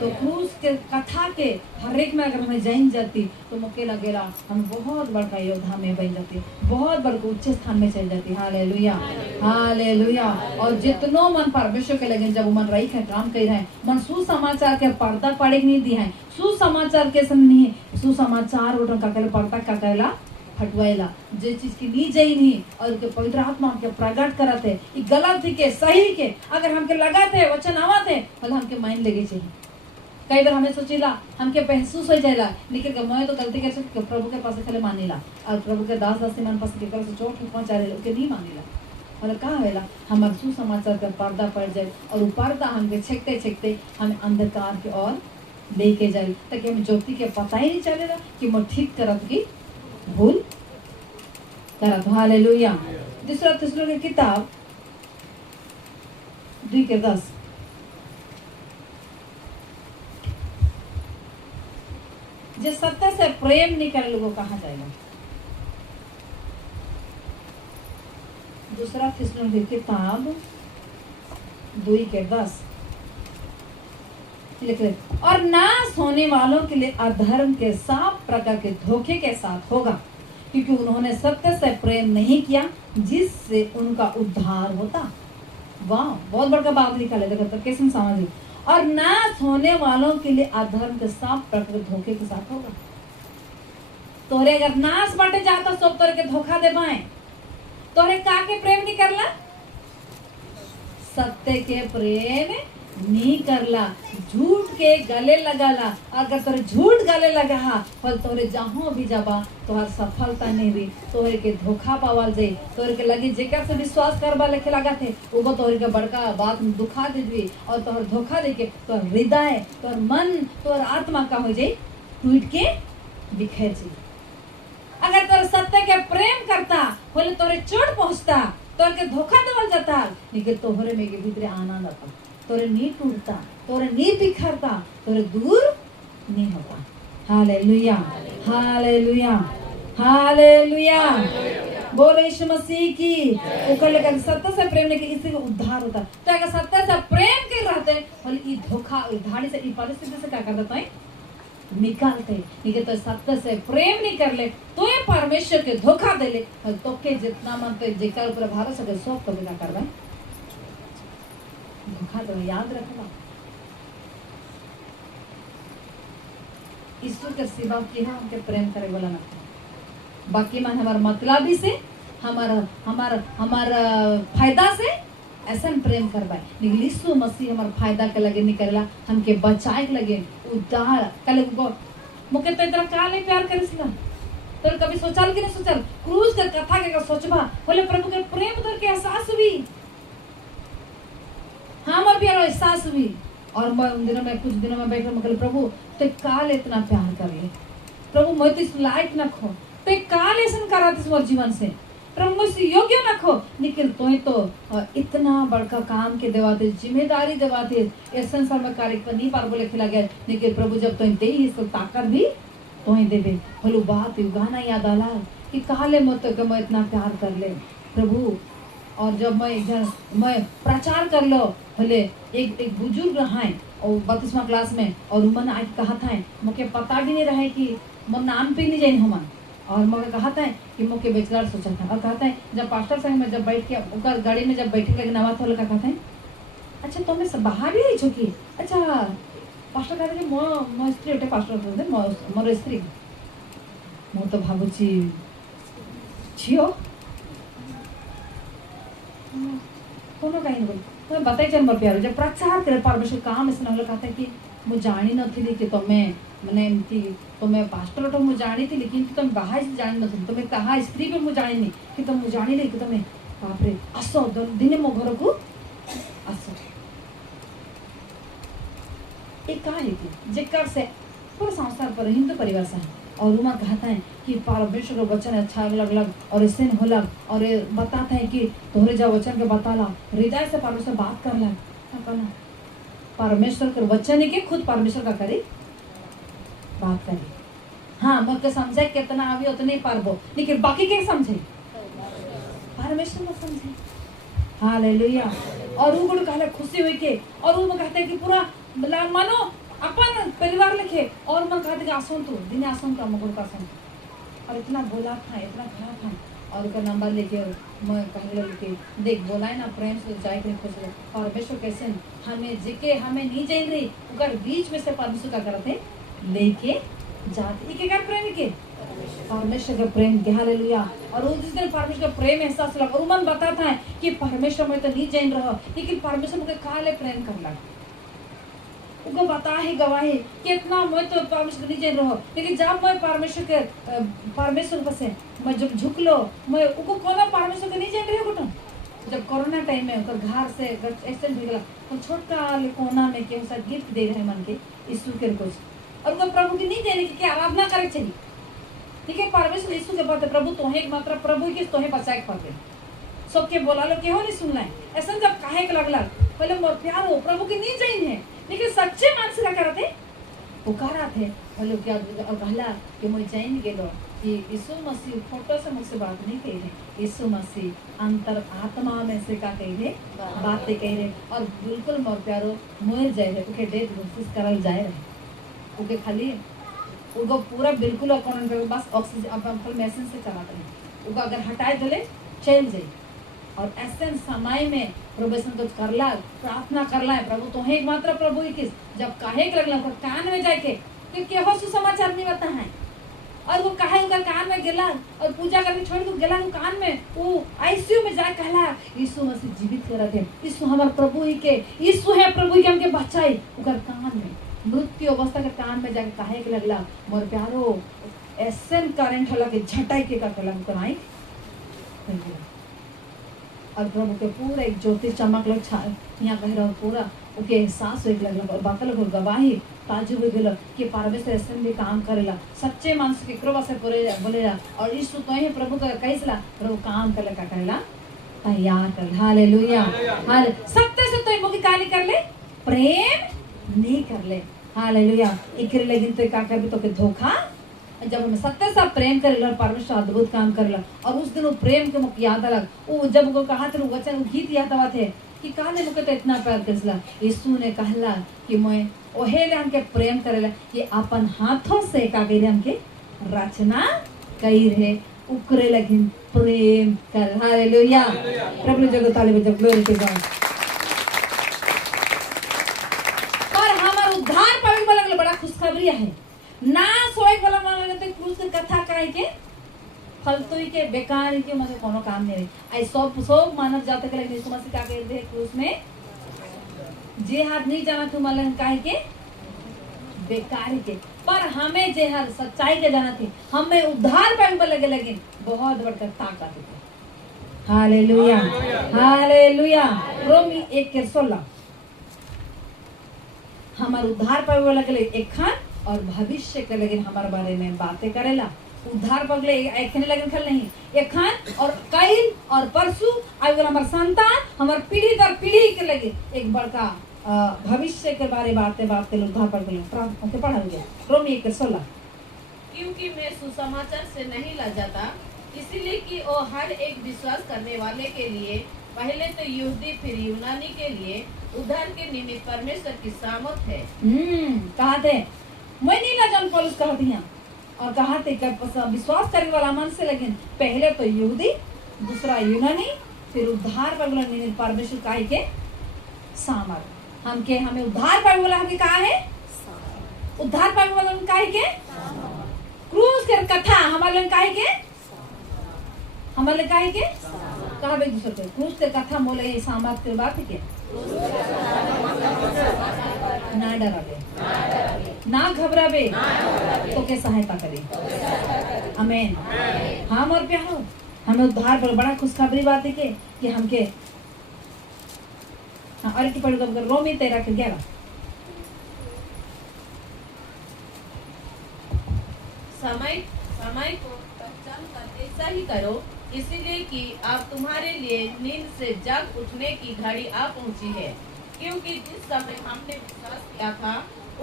तो क्रूस के कथा के हर एक में अगर हमें जान जाती तो मुझे लगेगा हम बहुत बड़का योद्धा में बन जाती बहुत बड़का उच्च स्थान में चल जाती। Hallelujah hallelujah. और जितनो मन परमेश्वर के लगे जब मन रही है काम कर रहे हैं मन सुसमाचार के पर्दा पड़े नहीं दिया है सुसमाचार के संग नहीं सुसमाचार उठन का पर्दा का कहला हटवाएला जे चीज की नी जाई नहीं और के पवित्र आत्मा के प्रकट करत है ई गलत थी के सही के अगर हमके लगा थे वचन आवत है भले हमके माइन लगे चाहिए कई बार हमें सोचेला हमके महसूस हो जाएला लेकिन मैं तो गलती कर सकती प्रभु के पास खले मानेला और प्रभु के दास दासी मन पास के कर से चोट पहुंचा रहे ओके नहीं मानेला भले का होएला हमार सुसमाचार का पर्दा पड़ जाए और वो पर्दा हमके छेकते छेकते हम अंधकार की ओर लेके जाए ताकि हमें ज्योति के पता ही नहीं चलेगा कि मैं ठीक करत की भूल करत। हालेलुया। दूसरा थिस्सलुनीके की किताब 2:10 जो सत्य से प्रेम नहीं करे लोगों कहा जाएगा। दूसरा थिस्सलुनीके की किताब 2:10 लिख ले और नाश होने वालों के लिए अधर्म के साफ प्रकार के धोखे के साथ होगा क्योंकि उन्होंने सत्य से प्रेम नहीं किया जिससे उनका उद्धार होता। वाह बहुत बड़ा बात लिखा है देखो तो कैसे समझ और नाश होने वालों के लिए अधर्म के साफ प्रकार के धोखे के साथ होगा। तोरे अगर नाश बाटे जाता सब तोरे के धोखा दे पाए तोरे का के प्रेम नहीं करला सत्य के प्रेम नहीं करला झूठ के गले लगाला अगर तोरे झूठ गले लगा फल तोरे जहाँ भी जाबा तोहर सफलता नहीं रही तोहरे के धोखा पावल जाए तोहरे के लगी जेकर से विश्वास करबा लेके लगा थे वो तोहरे के बड़का बात दुखा दे और तोहर धोखा देके तोहर हृदय तोहर मन तोहर आत्मा का हो जाए टूट के बिखर जाए। अगर तोरे सत्य के प्रेम करता बोले तोरे चोट पहुंचता तोर के धोखा देवल जाता लेकिन तोहरे में के भीतर आनंद आता, तोरे नी टूटता, तोरे नी बिखरता, तोरे दूर नहीं होता। Hallelujah, hallelujah, hallelujah. बोलो यीशु मसीह की। ओकर लेकर सत्य से प्रेम लेके इसी को उद्धार होता। तो अगर सत्य से प्रेम के रहते और ई धोखा धाड़ी से ई परिस्थिति से क्या कर देते हैं, निकालते। लेकिन तो सत्य से प्रेम नहीं कर ले तो ये परमेश्वर के धोखा दे ले और तो के जितना मन पे जेकर ऊपर भरोसा कर सब कभी क्या करबे, धोखा दे। याद रखना ईश्वर के सिवा की हमके प्रेम करे वाला ना, बाकी मन हमार मतलबी से हमार फायदा से ऐसा प्रेम करवाए। लेकिन यीशु मसीह हमार फायदा के लगे नहीं करेला, हमके बचाए के लगे उद्धार कल को मुके तो इतना का नहीं प्यार करेला। तो कभी सोचल कि नहीं सोचल क्रूस के कथा के सोचबा बोले प्रभु के प्रेम तो के एहसास हुई, हमार प्यार एहसास हुई। और मैं उन दिनों में कुछ दिनों में बैठ कर प्रभु तो काल इतना प्यार कर ले, प्रभु मैं तो इस लायक न खो तो काल ऐसा करा तुम्हारे जीवन से, प्रभु मुझसे योग्य न खो। लेकिन तो इतना बड़का काम के देवाते, जिम्मेदारी देवाते, ऐसा समय कार्य पर नहीं पार बोले खिला गया। लेकिन प्रभु जब तो दे ही सब ताकत भी तो ही देवे। बोलो बात गाना याद आला कि काले मत तो मैं इतना प्यार कर ले प्रभु। और जब मैं प्रचार कर लो भले एक बुजुर्ग रहा और 32वां क्लास में और उमन आज कहा था मुझे पता भी नहीं रहे कि मैं नाम पे नहीं जाए हम। और मुझे कहा था कि मुझे बेचलार सोचा था और कहता है जब पास्टर संग में जब बैठ के उनका गाड़ी में जब बैठे लगे नवा था कहता है अच्छा तो मैं बाहर भी आई छुकी। अच्छा पास्टर कहते मो स्त्री गोटे पास्टर कहते मोर स्त्री मु तो भावुची झील कोनो कहीं बोल तो बताई चल मोर प्यार जब प्रचार करे परमेश्वर काम ऐसा कहता है कि मुझे जानी नथी कि तुम्हें मैंने एमती तुम्हें पास्टर तो मुझे जानी थी लेकिन तुम बाहर से जानी नथी, तुम्हें कहा स्त्री पे मुझे जानी नहीं कि तुम मुझे जानी नहीं कि तुम्हें बाप रे आसो दिन मो घर को आसो एक कहा है कि जेकर से पूरा संसार पर हिंदू परिवार से है। और उमा कहता है कि परमेश्वर का वचन अच्छा अलग और इससे होला और बताता है कि तोहरे जब वचन के बताला हृदय से परमेश्वर बात कर ला कहना परमेश्वर के वचन के खुद परमेश्वर का करे बात करे। हाँ मुझे समझे कितना अभी उतने पारबो लेकिन बाकी के समझे परमेश्वर को समझे। हालेलुया। और वो गुड़ कहले खुशी हुई के और वो कहते हैं कि पूरा मानो अपन परिवार लिखे और मैं कहते कि आसन तू दिन आसन का मगुड़ का आसन और इतना बोला था इतना खड़ा था और उसका नंबर लेके मैं कहने लगी कि देख बोला है ना प्रेम से जाए के खुश हो परमेश्वर कैसे हमें जिके हमें नहीं जान रही उकर बीच में से परमेश्वर का करते लेके जाते एक एक प्रेम के परमेश्वर का प्रेम के। हालेलुया। और उस दिन परमेश्वर का प्रेम एहसास लगा और मन बताता है कि परमेश्वर में तो नहीं जान रहा लेकिन परमेश्वर मुझे काले प्रेम कर लगा उनको बता है गवाही कि इतना मैं तो परमेश्वर नहीं जान रहा लेकिन जब मैं परमेश्वर पर से मैं जब झुक लो मैं उनको कोना परमेश्वर को नहीं जान रही हूँ। जब कोरोना टाइम में उनका घर से एक्सीडेंट हो गया तो छोटा कोना में के साथ गिफ्ट दे रहे मन के यीशु के कुछ और उनको प्रभु की नहीं जाने की आराधना करे चाहिए। ठीक है परमेश्वर यीशु के बात प्रभु तोहे मात्र प्रभु की तोहे बचाए पड़ते सबके बोला लो केहो नहीं सुनना है ऐसा जब काहे के लगला पहले मोर प्यार हो प्रभु की नहीं जाइन है लेकिन सच्चे मन से क्या करते पुकारा थे बोले क्या और कहला कि मैं जाइन गेलो कि यीशु मसीह फोटो से मुझसे बात नहीं कह रहे यीशु मसीह अंतर आत्मा में से क्या कह रहे बातें कह रहे और बिल्कुल मोर प्यारो मर जाए रहे ओके डेथ कोशिश करल जाए रहे ओके खाली उनको पूरा बिल्कुल अकाउंट पे बस ऑक्सीजन अब मशीन से चलाते हैं उनको अगर हटाए दले चल जाए और ऐसे समय में प्रभु तो करला प्रार्थना करला है प्रभु तो एक मात्र प्रभु ही किस जब काहे के लगला कान में जाके कि केहो सुसमाचार नहीं बता है और वो काहे उनका कान में गिला और पूजा करके छोड़ के गिला वो कान में वो आईसीयू में जाके कहला यीशु मसीह जीवित करत है यीशु हमार प्रभु ही के यीशु है प्रभु ही के हमके बचाई उनका कान में मृत्यु अवस्था के कान में जाके काहे के लगला मोर प्यारो ऐसे करंट हला के झटाई के का कलम कराई और प्रभु के पूरा एक ज्योति चमक लग यहाँ कह रहा पूरा ओके एहसास हो लगल और बाकल को गवाही ताजुब हो गेल कि परमेश्वर ऐसे भी काम करेला सच्चे मानस के कृपा से बोलेला और यीशु तो ही प्रभु का कैसला प्रभु काम करे का करेला तैयार कर। हालेलुया। हाल सत्य से तो इनको की का नहीं कर ले, प्रेम नहीं कर ले। हालेलुया। इकरे लेकिन तो का कर भी तो के धोखा, जब हम सत्य से प्रेम करेला परमेश्वर अद्भुत काम करेला। और उस दिन वो प्रेम के मुझे याद अलग वो जब वो कहा थे वचन वो गीत याद आवा थे कि काले मुके तो इतना प्यार करसला। यीशु ने कहला कि मैं ओहेले हमके प्रेम करेला कि अपन हाथों से का गई हमके रचना कई रहे उकरे लगिन प्रेम कर। हालेलुया। प्रभु जगत ताली बजा ग्लोरी टू गॉड। और हमार उद्धार पावे वाला बड़ा खुशखबरी है ना सोए वाला मांगे तो क्रूस की कथा काहे के फलतुई के बेकार के मगे कोनो काम नहीं आई सब मानव जाति के लिए यीशु मसीह का कहते हैं क्रूस में जे हाथ नहीं जाना तुम अलग काहे के बेकार के। पर हमें जे हर सच्चाई के जाना थी हमें उद्धार पावे लगे लेकिन बहुत बड़कर ताकत है। हालेलुया। हालेलुया। रोमी 1:16 हमार उद्धार पावे वाला के लिए एक खान और भविष्य के लेकिन हमारे बारे में बातें करेला। उद्धार पगले एक लगन खल नहीं एक खान और कईल और परसू आगे हमारे संतान हमारे पीढ़ी दर पीढ़ी के लगे एक बड़का भविष्य के बारे बातें उद्धार पगले ओके पढ़ा गया। रोमी 1:16 क्योंकि मैं सुसमाचार से नहीं लजाता इसलिए कि वो हर एक विश्वास करने वाले के लिए पहले तो यहूदी फिर यूनानी के लिए उद्धार के निमित्त परमेश्वर की सामर्थ है। कहा थे मैं नहीं लजान पौलुस कहा दिया और कहा थे विश्वास करने वाला मन से लेकिन पहले तो यहूदी दूसरा यूनानी फिर उद्धार पावे वाला निमित्त परमेश्वर काहे के सामर्थ हमके हमें उद्धार पावे वाला हमें कहा है उद्धार पावे वाला काहे के क्रूस के कथा हमारे काहे के हमारे काहे के कहा बे दूसरे को क्रूस के कथा मोले ये सामर्थ के बात के ना डराबे ना घबराबे तो के सहायता करे। आमीन। हम और प्यारो हमें उद्धार पर बड़ा खुशखबरी बात है कि हमके और की पढ़ कर रोमी 13:11 समय को पहचान कर ऐसा ही करो इसीलिए कि आप तुम्हारे लिए नींद से जाग उठने की घड़ी आ पहुंची है। क्योंकि जिस समय हमने विश्वास किया था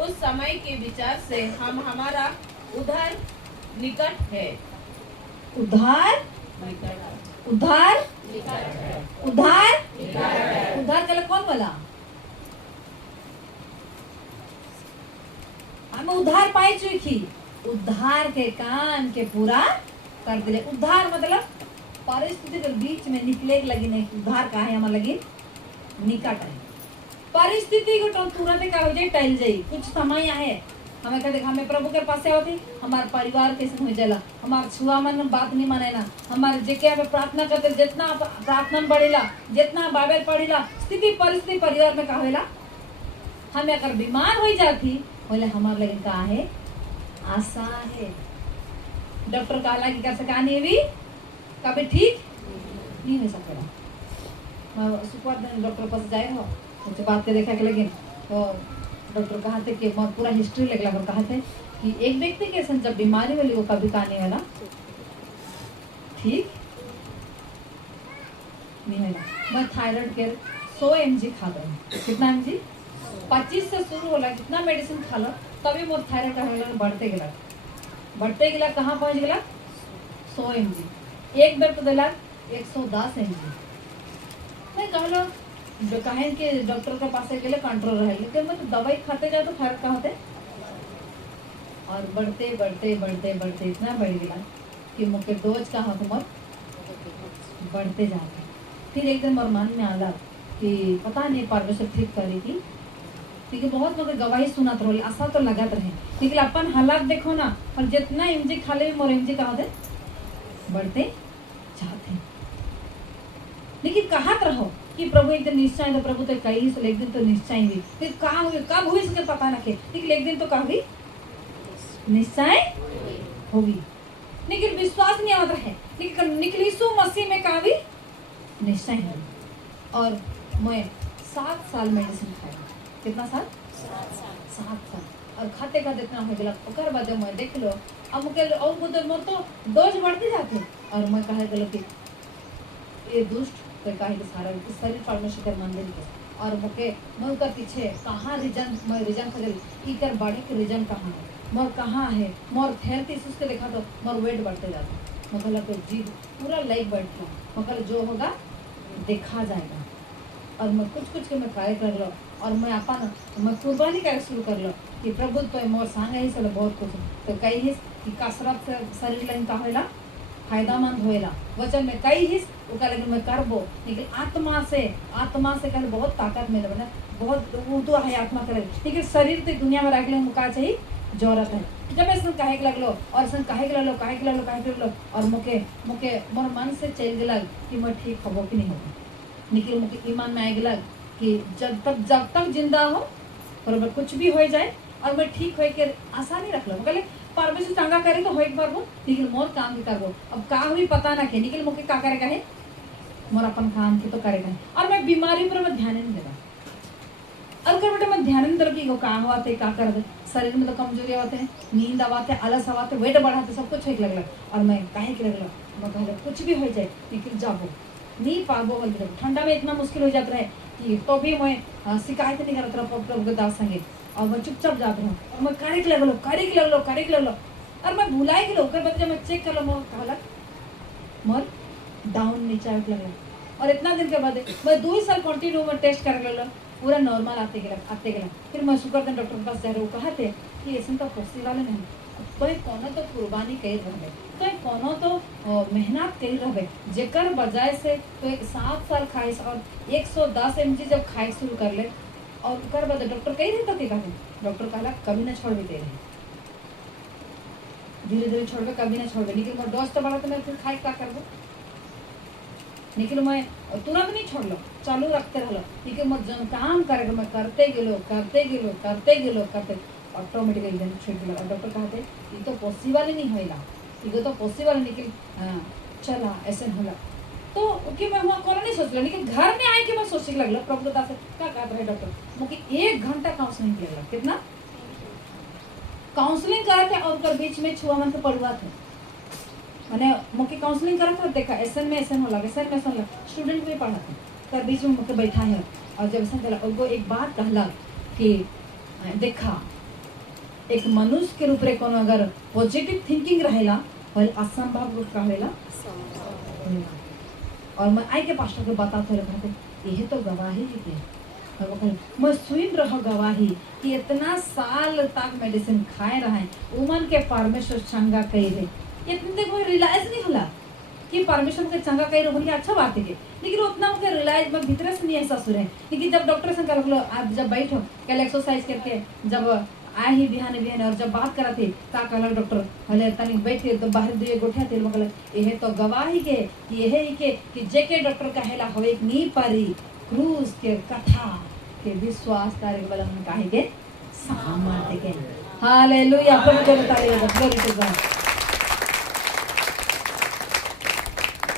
उस समय के विचार से हमारा उद्धार निकट है। उद्धार उद्धार उद्धार उद्धार चला कौन बोला हम उद्धार पाई चुकी उद्धार के काम के पूरा कर दिले। उद्धार मतलब परिस्थिति के बीच में निकले लगी नहीं उद्धार का है हमारे लगी निकट है परिस्थिति को तुरंत का हो जाए टल जाए कुछ समय है हमें क्या देखा हमें प्रभु के पास से होती हमारे परिवार कैसे हो जाला हमारे छुआ मन बात नहीं माने ना हमारे जेके हमें प्रार्थना करते जितना प्रार्थना बढ़ेला जितना बाइबल पढ़ेला स्थिति परिस्थिति परिवार में का होला हमें अगर बीमार हो जाती बोले हमारे लगे का है आशा है डॉक्टर कहला कि कैसे कहानी भी कभी ठीक नहीं हो सकता सुपर डॉक्टर पास जाए हो मुझे बात के देखा के लेकिन तो डॉक्टर कहा थे कि मैं पूरा हिस्ट्री लिखला कर कहा थे कि एक व्यक्ति के संग जब बीमारी वाली वो कभी कहानी वाला ठीक नहीं होला मैं थायराइड के 100 mg खा रहा कितना mg 25 से शुरू होला कितना मेडिसिन खा लो तभी मोर थायराइड का बढ़ते गिला कहाँ पहुंच गया 100 mg एक बेर तो दिला 110 mg मैं कहलो जो कहें कि डॉक्टर के पास के लिए कंट्रोल रहे लेकिन मैं तो दवाई खाते जाओ तो फर्क कहाँ होते और बढ़ते बढ़ते बढ़ते बढ़ते इतना बढ़ गया कि मुझे डोज का हाथ मत बढ़ते जाते फिर एक दिन मोर मन में आला कि पता नहीं परमेश्वर ठीक करेगी क्योंकि बहुत लोग गवाही सुना रहे आशा तो लगत रहे लेकिन अपन हालात देखो ना और जितना एमजी खा ले मोर एमजी कहाँ थे बढ़ते जाते लेकिन कहा रहो कि प्रभु एक दिन निश्चय तो प्रभु तो कही एक दिन तो निश्चय हुई फिर कहाँ हुई कब हुई इसके पता ना लेकिन एक दिन तो कहा हुई निश्चय होगी लेकिन विश्वास नहीं आता है लेकिन निकली सु मसीह में कहा हुई निश्चय हुई और मैं 7 साल मेडिसिन खाया कितना साल 7 साल और खाते खाते इतना हो गया ओकर बाद मैं देख लो अब मुझे और मोर तो डोज बढ़ते जाते और मैं कहे गलो कि ये दुष्ट तो कहे कि सारा शरीर परमेश्वर के मंदिर के और मुके मुँह का पीछे कहाँ रीजन मैं रीजन खरीद इकर बड़े के रीजन कहाँ है मोर कहाँ है मोर हेल्थ इश्यूज के देखा तो मोर वेट बढ़ते जाता मतलब तो जीव पूरा लाइक बैठता मतलब जो होगा देखा जाएगा और मैं कुछ के मैं कार्य कर लो और मैं अपन मैं कुर्बानी कार्य शुरू कर लो कि प्रभु तो मोर सांग ही चलो बहुत कुछ तो कई हिस कि कसरत से शरीर लाइन का होएला फायदामंद होएला वचन में कई हिस उका लेकिन मैं करबो लेकिन आत्मा से कल बहुत ताकत मिले बना बहुत वो तो है आत्मा करे लेकिन शरीर तो दुनिया में रख ले मुका चाहिए जरूरत है जब ऐसा कहे के लगलो और ऐसा कहे के लगलो और मुके मोर मन से चल गया कि मैं ठीक होबो कि नहीं होबो लेकिन मुके ईमान में आ गया कि जब तक जिंदा हो बराबर कुछ भी हो जाए और मैं ठीक हो के आशा नहीं रख लो कहले परमेश्वर चंगा करे तो होइक पारबो लेकिन मोर काम भी करबो अब का भी पता ना के लेकिन मुके का करे कहे मोर अपन काम की तो करे कहे और मैं बीमारी पर मैं ध्यान नहीं देगा और कर बेटा मैं ध्यान नहीं दे कि का होते का कर शरीर में तो कमजोरी आते हैं नींद आवाते आलस आवाते वेट बढ़ाते सब कुछ ठीक लगला और मैं काहे के लगला मैं कहले कुछ भी हो जाए लेकिन जाबो नहीं पाबो बोल ठंडा में इतना मुश्किल हो जाता है कि तो भी मैं शिकायत नहीं करता प्रभु के दास संगे और मैं चुपचाप जाता हूँ और मैं करे के लगलो और मैं भुलाए गेलो ओकर बाद जब मैं चेक कर लो मोर कहला मोर डाउन नीचे लगला और इतना दिन के बाद मैं 2 साल कंटिन्यू में टेस्ट कर लेलो पूरा नॉर्मल आते गया फिर मैं शुक्र दिन डॉक्टर के पास जा रहे वो कहा थे कि ऐसा तो पॉसिबल नहीं तो कोनो तो कुर्बानी कर रहे तो कोनो तो मेहनत कर रहे जेकर बजाय से तो 7 साल खाए और 110 mg जब खाए शुरू कर ले और कर बाद डॉक्टर कही नहीं तो क्या डॉक्टर कहला कभी ना छोड़ भी दे रहे धीरे छोड़बे कभी ना छोड़बे लेकिन मोर डोज तो बढ़ा तो मैं फिर खाए का करबो लेकिन मैं तुरंत नहीं छोड़लो चालू रखते रहलो लेकिन मैं जन काम करे मैं करते गेलो ऑटोमेटिकली जन छूट गेलो और डॉक्टर कहते ये तो पॉसिबल ही नहीं होइला ये तो पॉसिबल लेकिन चला ऐसे होला तो कि मैं वहाँ कोला नहीं सोचलो लेकिन घर में आए कि मैं सोचने लगलो प्रभु दास क्या कहता है डॉक्टर मुझे 1 घंटा काउंसलिंग किया कितना काउंसलिंग करे थे और उनके बीच में छुआ मन के पढ़ुआ थे मैंने मुझे काउंसलिंग करा था देखा एसन में ऐसा होला स्टूडेंट भी पढ़ा था कर बीच में मुझे बैठा है और जब ऐसा कहला उनको एक बात कहला कि देखा एक मनुष्य के रूप में कोनो अगर पॉजिटिव थिंकिंग रहेला और असंभव रूप कहेला और मैं आई के पास्टर को बताते रहते यह तो गवाही है कि मैं सुन रहा गवाही कि इतना साल तक मेडिसिन खाए रहे उमन के परमेश्वर चंगा कही रहे इतने कोई रियलाइज नहीं होला कि परमेश्वर के चंगा कही रहे अच्छा बात है लेकिन उतना मुझे रियलाइज मैं भीतर से नहीं एहसास हो रहे लेकिन जब डॉक्टर से कल आप जब बैठो कल एक्सरसाइज करके जब आए ही बिहान और जब बात करा थे का कहला डॉक्टर हले तनी बैठे तो बाहर दिए गोठिया तेल मगल यह तो गवाही के यह ही के कि जेके डॉक्टर कहेला होवे एक नी पारी क्रूज के कथा के विश्वास करे वाला हम काहे के सामर्थ्य के हालेलुया प्रभु के तारीफ ग्लोरी टू गॉड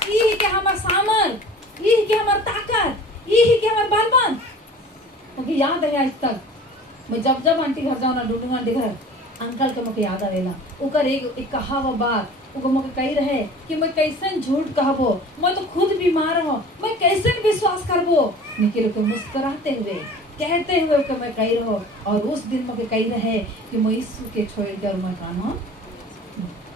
ई के हमर सामर्थ ई के हमर ताकत ई के हमर बलवान मुझे याद है आज तक मैं जब आंटी घर जाऊँ ना डूडू आंटी घर अंकल के मुझे याद आवेला ओकर एक कहावा बात ओकर मुझे कही रहे कि मैं कैसे झूठ कहबो मैं तो खुद बीमार हूँ मैं कैसे विश्वास करबो लेकिन को मुस्कुराते हुए कहते हुए कि मैं कही रहो और उस दिन मुझे कही रहे कि मैं यीशु के छोड़ कर मैं कानो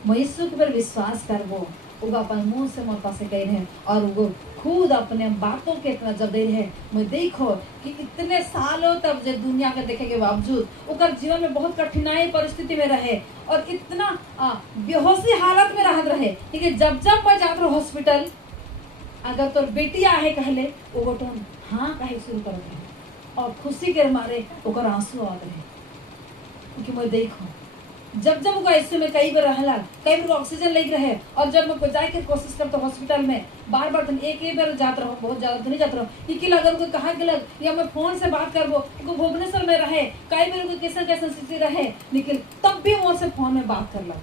मैं यीशु के पर विश्वास करबो वो अपन मुंह से मोर पास कह रहे और वो खुद अपने बातों के इतना जब दे रहे मैं देखो कि इतने सालों तक जब दुनिया के देखे के बावजूद उनका जीवन में बहुत कठिनाई परिस्थिति में रहे और इतना बेहोशी हालत में रहत रहे लेकिन जब मैं जात रहो हॉस्पिटल अगर तो बेटी आहे कहले वो गोटन हाँ कहे शुरू कर रहे और खुशी के मारे ओकर आंसू आ रहे क्योंकि मैं देखो जब वो ऐसे में कई बार रहला कई बार ऑक्सीजन लग रहे और जब मैं जाए के कोशिश करता हॉस्पिटल में बार एक बार जात रहो बहुत ज्यादा तो नहीं जात रहो लेकिन अगर उनको कहा गलत या मैं फोन से बात करबो उनको भुवनेश्वर में रहे कई बार उनको कैसे स्थिति रहे लेकिन तब भी वो से फोन में बात करला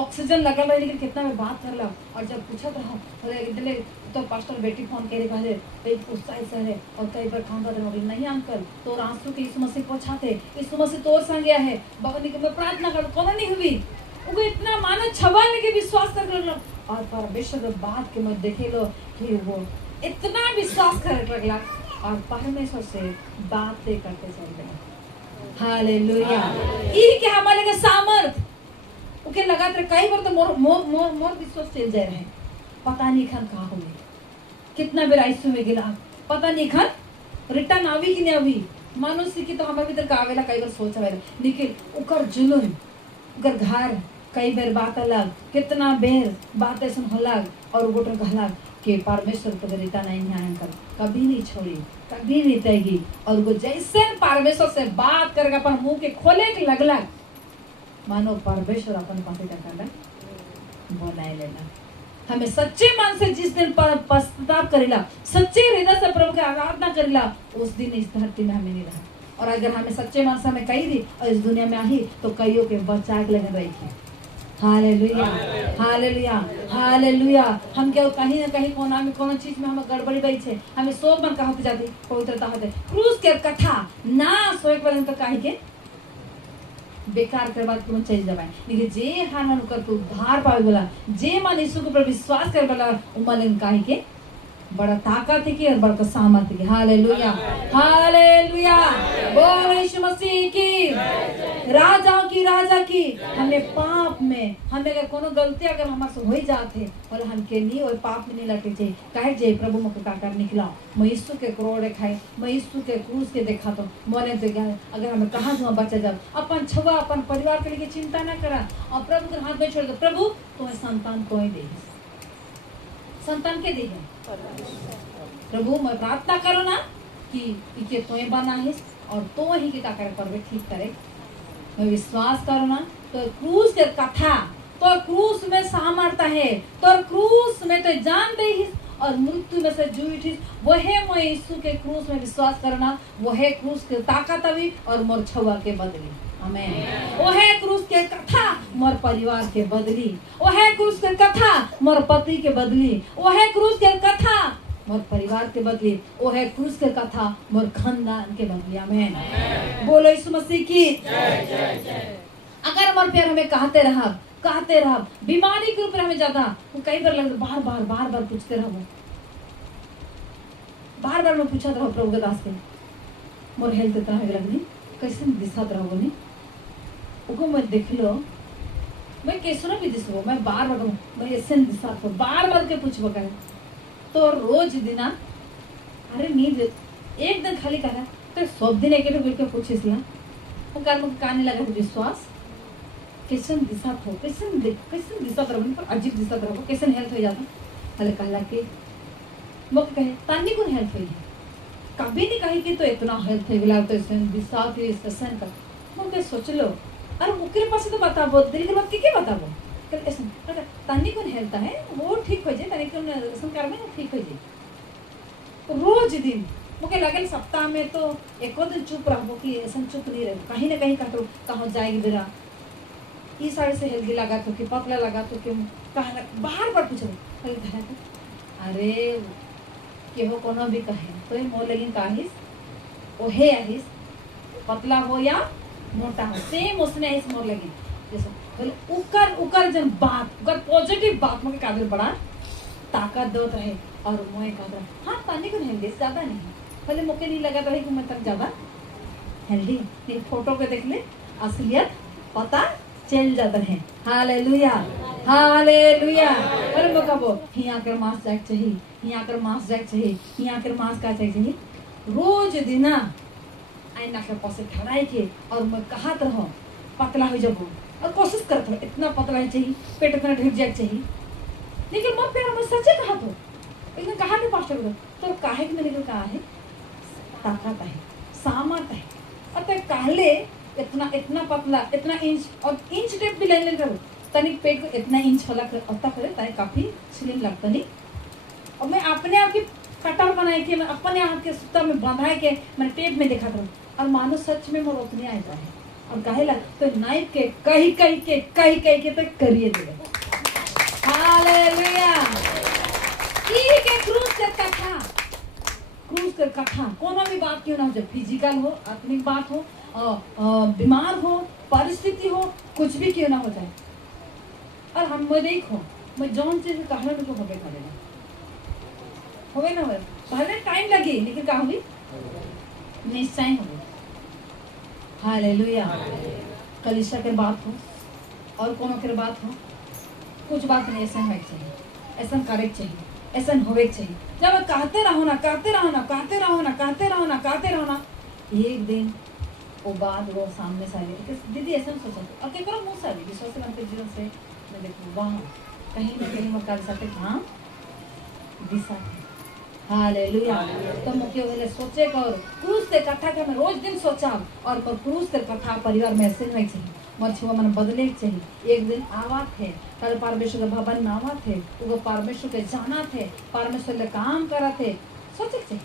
ऑक्सीजन लगल रहे लेकिन कितना में बात करला और जब पूछत रहो इतने तो पास्टर बेटी फोन करे कहले एक उत्साह से है और कई बार खांगा रहे नहीं अंकल तोर आंसू के यीशु मसीह पहुंचाते यीशु मसीह तोर संग गया है बगनी के मैं प्रार्थना कर कोनो नहीं हुई उनको इतना मानो छबा लेके विश्वास कर लो और परमेश्वर के बात के मैं देखे लो कि वो इतना विश्वास करे लगला और परमेश्वर से बातें करते चल गए। हालेलुया। ई के हमारे का सामर्थ ओके लगातार कई बार तो मोर विश्वास चल जाए रहे, पता नहीं खान कहाँ हो गए, कितना बेर आईसीयू में गिरा, पता नहीं खान रिटर्न आवी कि नहीं आवी। मनुष्य की तो हमारे भीतर का आवेला कई बार सोच आवेला, लेकिन उकर जुलून उकर घर कई बेर बात अलग, कितना बेर बात ऐसा अलग और गोटर कहला कि परमेश्वर तो रिटर्न नहीं आए कर, कभी नहीं छोड़ी, कभी नहीं देगी। और वो जैसे परमेश्वर से बात करके अपन मुंह के खोले के लगला, मानो परमेश्वर अपन पासे क्या करना बनाए लेना। हमें सच्चे मन से जिस दिन पश्चाताप करेला, सच्चे हृदय से प्रभु की आराधना करेला, उस दिन इस धरती में हमें नहीं रहा। और अगर हमें सच्चे मन से हमें कही दी और इस दुनिया में आई तो कईयों के बचा के लगे रही है। Hallelujah, hallelujah, hallelujah. हम क्या कहीं ना कहीं कोना में कोनो चीज में हमें गड़बड़ी बई छे, हमें सोच मन कहते जाती पवित्रता होते क्रूस के कथा ना सोए पर्यंत काहे के बेकार कर बात तुम चल जाए। लेकिन जे हान कर तू उद्धार पावे वाला, जे मन यीशु के ऊपर विश्वास करे वाला, उमलन काहे के बड़ा ताकत है कि और बड़ा सामर्थ है। Hallelujah, hallelujah. बोल यीशु मसीह की, राजाओं की राजा की। हमें पाप में हमें अगर कोनो गलती अगर हमारे से हो जाते और हम के नहीं और पाप में नहीं लटे चाहिए कहे जे प्रभु मुझे का कर निकला, मैं यीशु के क्रोड़ खाए, मैं यीशु के क्रूस के देखा तो मोने तो गया। अगर हमें कहाँ जुआ बचा जाओ, अपन छुआ अपन परिवार के लिए चिंता न करा और प्रभु के हाथ में छोड़ दो। प्रभु तुम्हें संतान कोई दे, संतान के दे प्रभु। मैं प्रार्थना करो ना कि इके तोय बना है और तो ही के का करे परवे ठीक करे। मैं विश्वास करो ना तो क्रूस के कथा, तो क्रूस में सामर्थ्य है, तो क्रूस में तो जान दे ही और मृत्यु में से जी उठी। वह मैं यीशु के क्रूस में विश्वास करना, वह क्रूस के ताकत अभी और मोर छुआ के बदली। आमेन। वह क्रूस के कथा मोर परिवार के बदली, वह क्रूस के कथा मोर पति के बदली, वह क्रूस के कथा मोर परिवार के बदली, वह क्रूस के कथा मोर खानदान के बदली। आमेन। बोलो यीशु मसीह की जय जय जय। अगर मोर प्यार हमें कहते रहा बीमारी के ऊपर हमें ज्यादा कई बार लग बार बार पूछते रहो, बार मैं पूछा रहो प्रभु के दास के मोर हेल्थ इतना है लगनी कैसे दिशा रहो नहीं उको मैं देख लो, मैं कैसे ना भी दिसो, मैं बार मैं ऐसे दिशा बार के पूछबो करे तो रोज दिना अरे नींद एक दिन खाली करा तो सब दिन एक बिल के पूछिस ला वो कर्म काने लगा विश्वास कैसे दिशा हो, कैसे दिशा रहो पर अजीब दिशा रहो, कैसे हेल्थ हो जाता हले कहला के मुक कहे तानी को हेल्थ हुई कभी नहीं कही कि तो इतना हेल्थ है गला तो ऐसे दिशा के सेशन का मुके सोच लो अरे मुकरे पास तो बताबो दिल के बात के बताबो कल ऐसे तानी को हेल्थ है वो ठीक हो जाए तानी को ऐसा करमे ठीक हो जाए। रोज दिन मुके लगल सप्ताह में तो एको दिन चुप रहबो कि ऐसा चुप नहीं रहो, कहीं ना कहीं कहतो कहाँ जाएगी बेरा ई साइड से हेल्दी लगा तो कि पतला लगा तो कि कहना बार पूछो अरे केहो कोनो भी कहे तो मोर लेकिन काहिस ओहे आहिस पतला हो या मोटा हो सेम उसने आहिस मोर लेकिन जैसे बोले उकर जन बात उकर पॉजिटिव बात मुझे काबिल बड़ा ताकत देत रहे और मोए काबिल हाँ पानी को हेल्दी ज्यादा नहीं भले मुके नहीं लगा रहे कि मैं तक ज्यादा हेल्दी नहीं फोटो के देख ले असलियत पता चल जाता है। Hallelujah, hallelujah. अरे वो कबो यहाँ कर मांस जाग चाहिए, यहाँ कर मांस जाग चाहिए, यहाँ कर मांस का चाहिए रोज दिना आईना के पास खड़ाई के और मैं कहत रहो पतला हो जाबो और कोशिश करत रहो इतना पतला चाहिए, पेट इतना ढेर जाग चाहिए। लेकिन मैं प्यार में सच्चे कहा तो लेकिन कहा नहीं पास्टर तो काहे के मैंने कहा है ताकत है, सामर्थ है और तो कहले इतना पतला इतना इंच और इंच टेप भी लेन करो तनिक पेट को इतना इंच वाला अता करे ताकि काफी स्लिम लगता नहीं। और मैं अपने आप की कटर बनाए के मैं अपने आप के सूत्र में बंधाए के मैं टेप में दिखा दूँ और मानो सच में मोर उतनी आ जाए और कहे लग तो नाइफ के कही के तो करिए दे। हालेलुया। ई के क्रूस के कथा कोनो भी बात क्यों ना हो, जब फिजिकल हो, आत्मिक बात हो, बीमार हो, परिस्थिति हो, कुछ भी क्यों ना हो जाए और हम मैं देखो मैं जौन चीज कहना मेरे को होबे करेगा होवे ना होवे, भले टाइम लगे लेकिन का होगी, निश्चय होगी। हालेलुया। कलीसिया के बात हो और कोनो के बात हो, कुछ बात नहीं ऐसा होना चाहिए, ऐसा करे चाहिए, ऐसा होवे चाहिए। जब कहते रहो ना, कहते रहो ना, कहते रहो ना, कहते रहो ना, कहते रहो ना, एक दिन वो बात वो सामने से आएगी। दीदी ऐसा सोचा और क्या करो मुँह से आएगी विश्वास के जीवन से मैं देखूँ वहाँ कहीं ना कहीं मैं कर सकते हाँ दिशा है। हालेलुया। तो मुख्य वाले सोचे कर क्रूस के कथा के मैं रोज दिन सोचा और क्रूस के कथा परिवार में ऐसे नहीं चाहिए, मर छुआ मन बदले चाहिए। एक दिन आवा थे कल परमेश्वर के भवन में आवा थे, वो परमेश्वर के जाना थे, परमेश्वर के काम करा थे, सोचे चाहिए।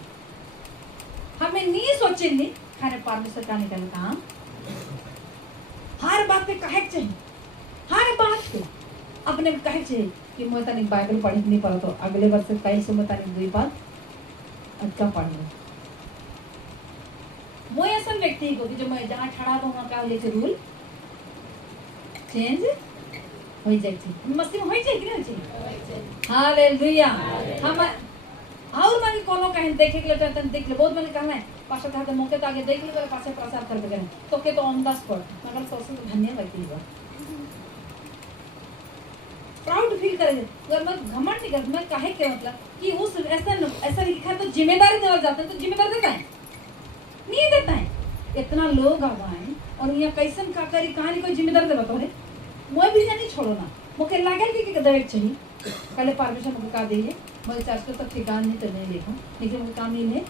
हमें नहीं सोचे नहीं खाने परमेश्वर का निकल काम हर बात पे कहे चाहिए, हर बात पे अपने कहे चाहिए कि मैं तनिक बाइबल पढ़ी नहीं पड़ा तो अगले वर्ष कल से मैं तनिक दुई बात अच्छा पढ़ लूँ। मैं ऐसा व्यक्ति को कि जो मैं जहाँ खड़ा हूँ वहाँ का ये रूल चेंज हो जाए, मस्ती में हो जाए कि नहीं चाहिए। हालेलुया। हम और मानी कोनो कहीं देखे के लिए देख ले बहुत मैंने कहना है पाशा कहते मौके तो आगे देख ले पासे प्रसार कर देंगे तो के तो ऑन द स्पॉट मगर सोचो धन्यवाद की बात प्राउड फील करेंगे। अगर मैं घमंड नहीं करता मैं काहे के मतलब कि उस ऐसा लिखा तो जिम्मेदारी देवल जाता है तो जिम्मेदार देता है नहीं देता है। इतना लोग आवाए और यहाँ कैसन का करी कहानी कोई जिम्मेदार देवा तो है मैं भी नहीं छोड़ो ना मुझे लागल कि देवे चाहिए पहले परमिशन मुझे का दीजिए मैं चर्च को तक ठिकान नहीं तो नहीं लिखूँ लेकिन मुझे काम नहीं है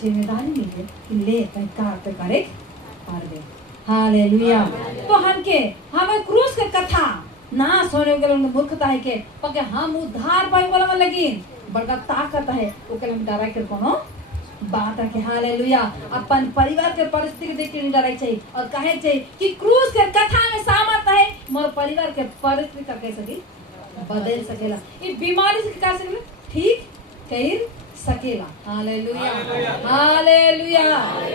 जिम्मेदारी नहीं है कि ले कार पे करे पार दे। हालेलुया। तो हम के हमें क्रूस के कथा ना सोने के लिए मूर्खता है के पके हम उद्धार पाई वाला में लगी बड़ा ताकत है वो के हम डरा के कोनो बात है कि हालेलुया अपन परिवार के परिस्थिति देख के नहीं डराई चाहिए और कहे चाहिए कि क्रूस के कथा में सामर्थ है मोर परिवार के परिस्थिति का कैसे भी बदल सकेला ये बीमारी से का सकेला ठीक कर सकेला। Hallelujah hallelujah.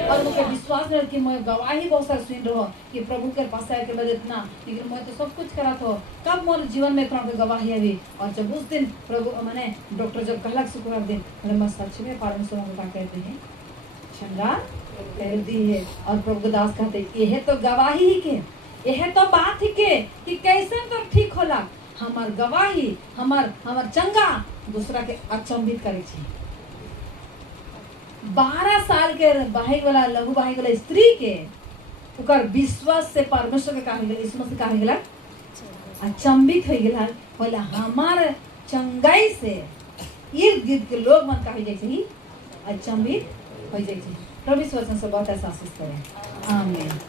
और मुझे विश्वास है कि मैं गवाही बहुत सारी सुन रहा कि प्रभु के पास आके मैं इतना लेकिन मैं तो सब कुछ करा था कब मोर जीवन में इतना गवाही है और जब उस दिन प्रभु मैंने डॉक्टर जब कहला शुक्रवार दिन मैं सच में परमेश्वर को क्या कहते हैं श्रृंगार कर दी है और प्रभु दास कहते यह तो गवाही ही के यह तो बात ही के कि कैसे तो ठीक होला हमार गवाही हमार चंगा दूसरा के अचंभित करे छी। 12 साल के बाहिक वाला लघु बाहिक वाला स्त्री के उकर विश्वास से परमेश्वर के कहा गेला इसमें से कहा गेला अचंभित हो गेला बोले हमार चंगाई से इर्द गिर्द के लोग मन कहा जाए छी अचंभित हो जाए छी। प्रभु वचन से बहुत आशीष करें। आमीन।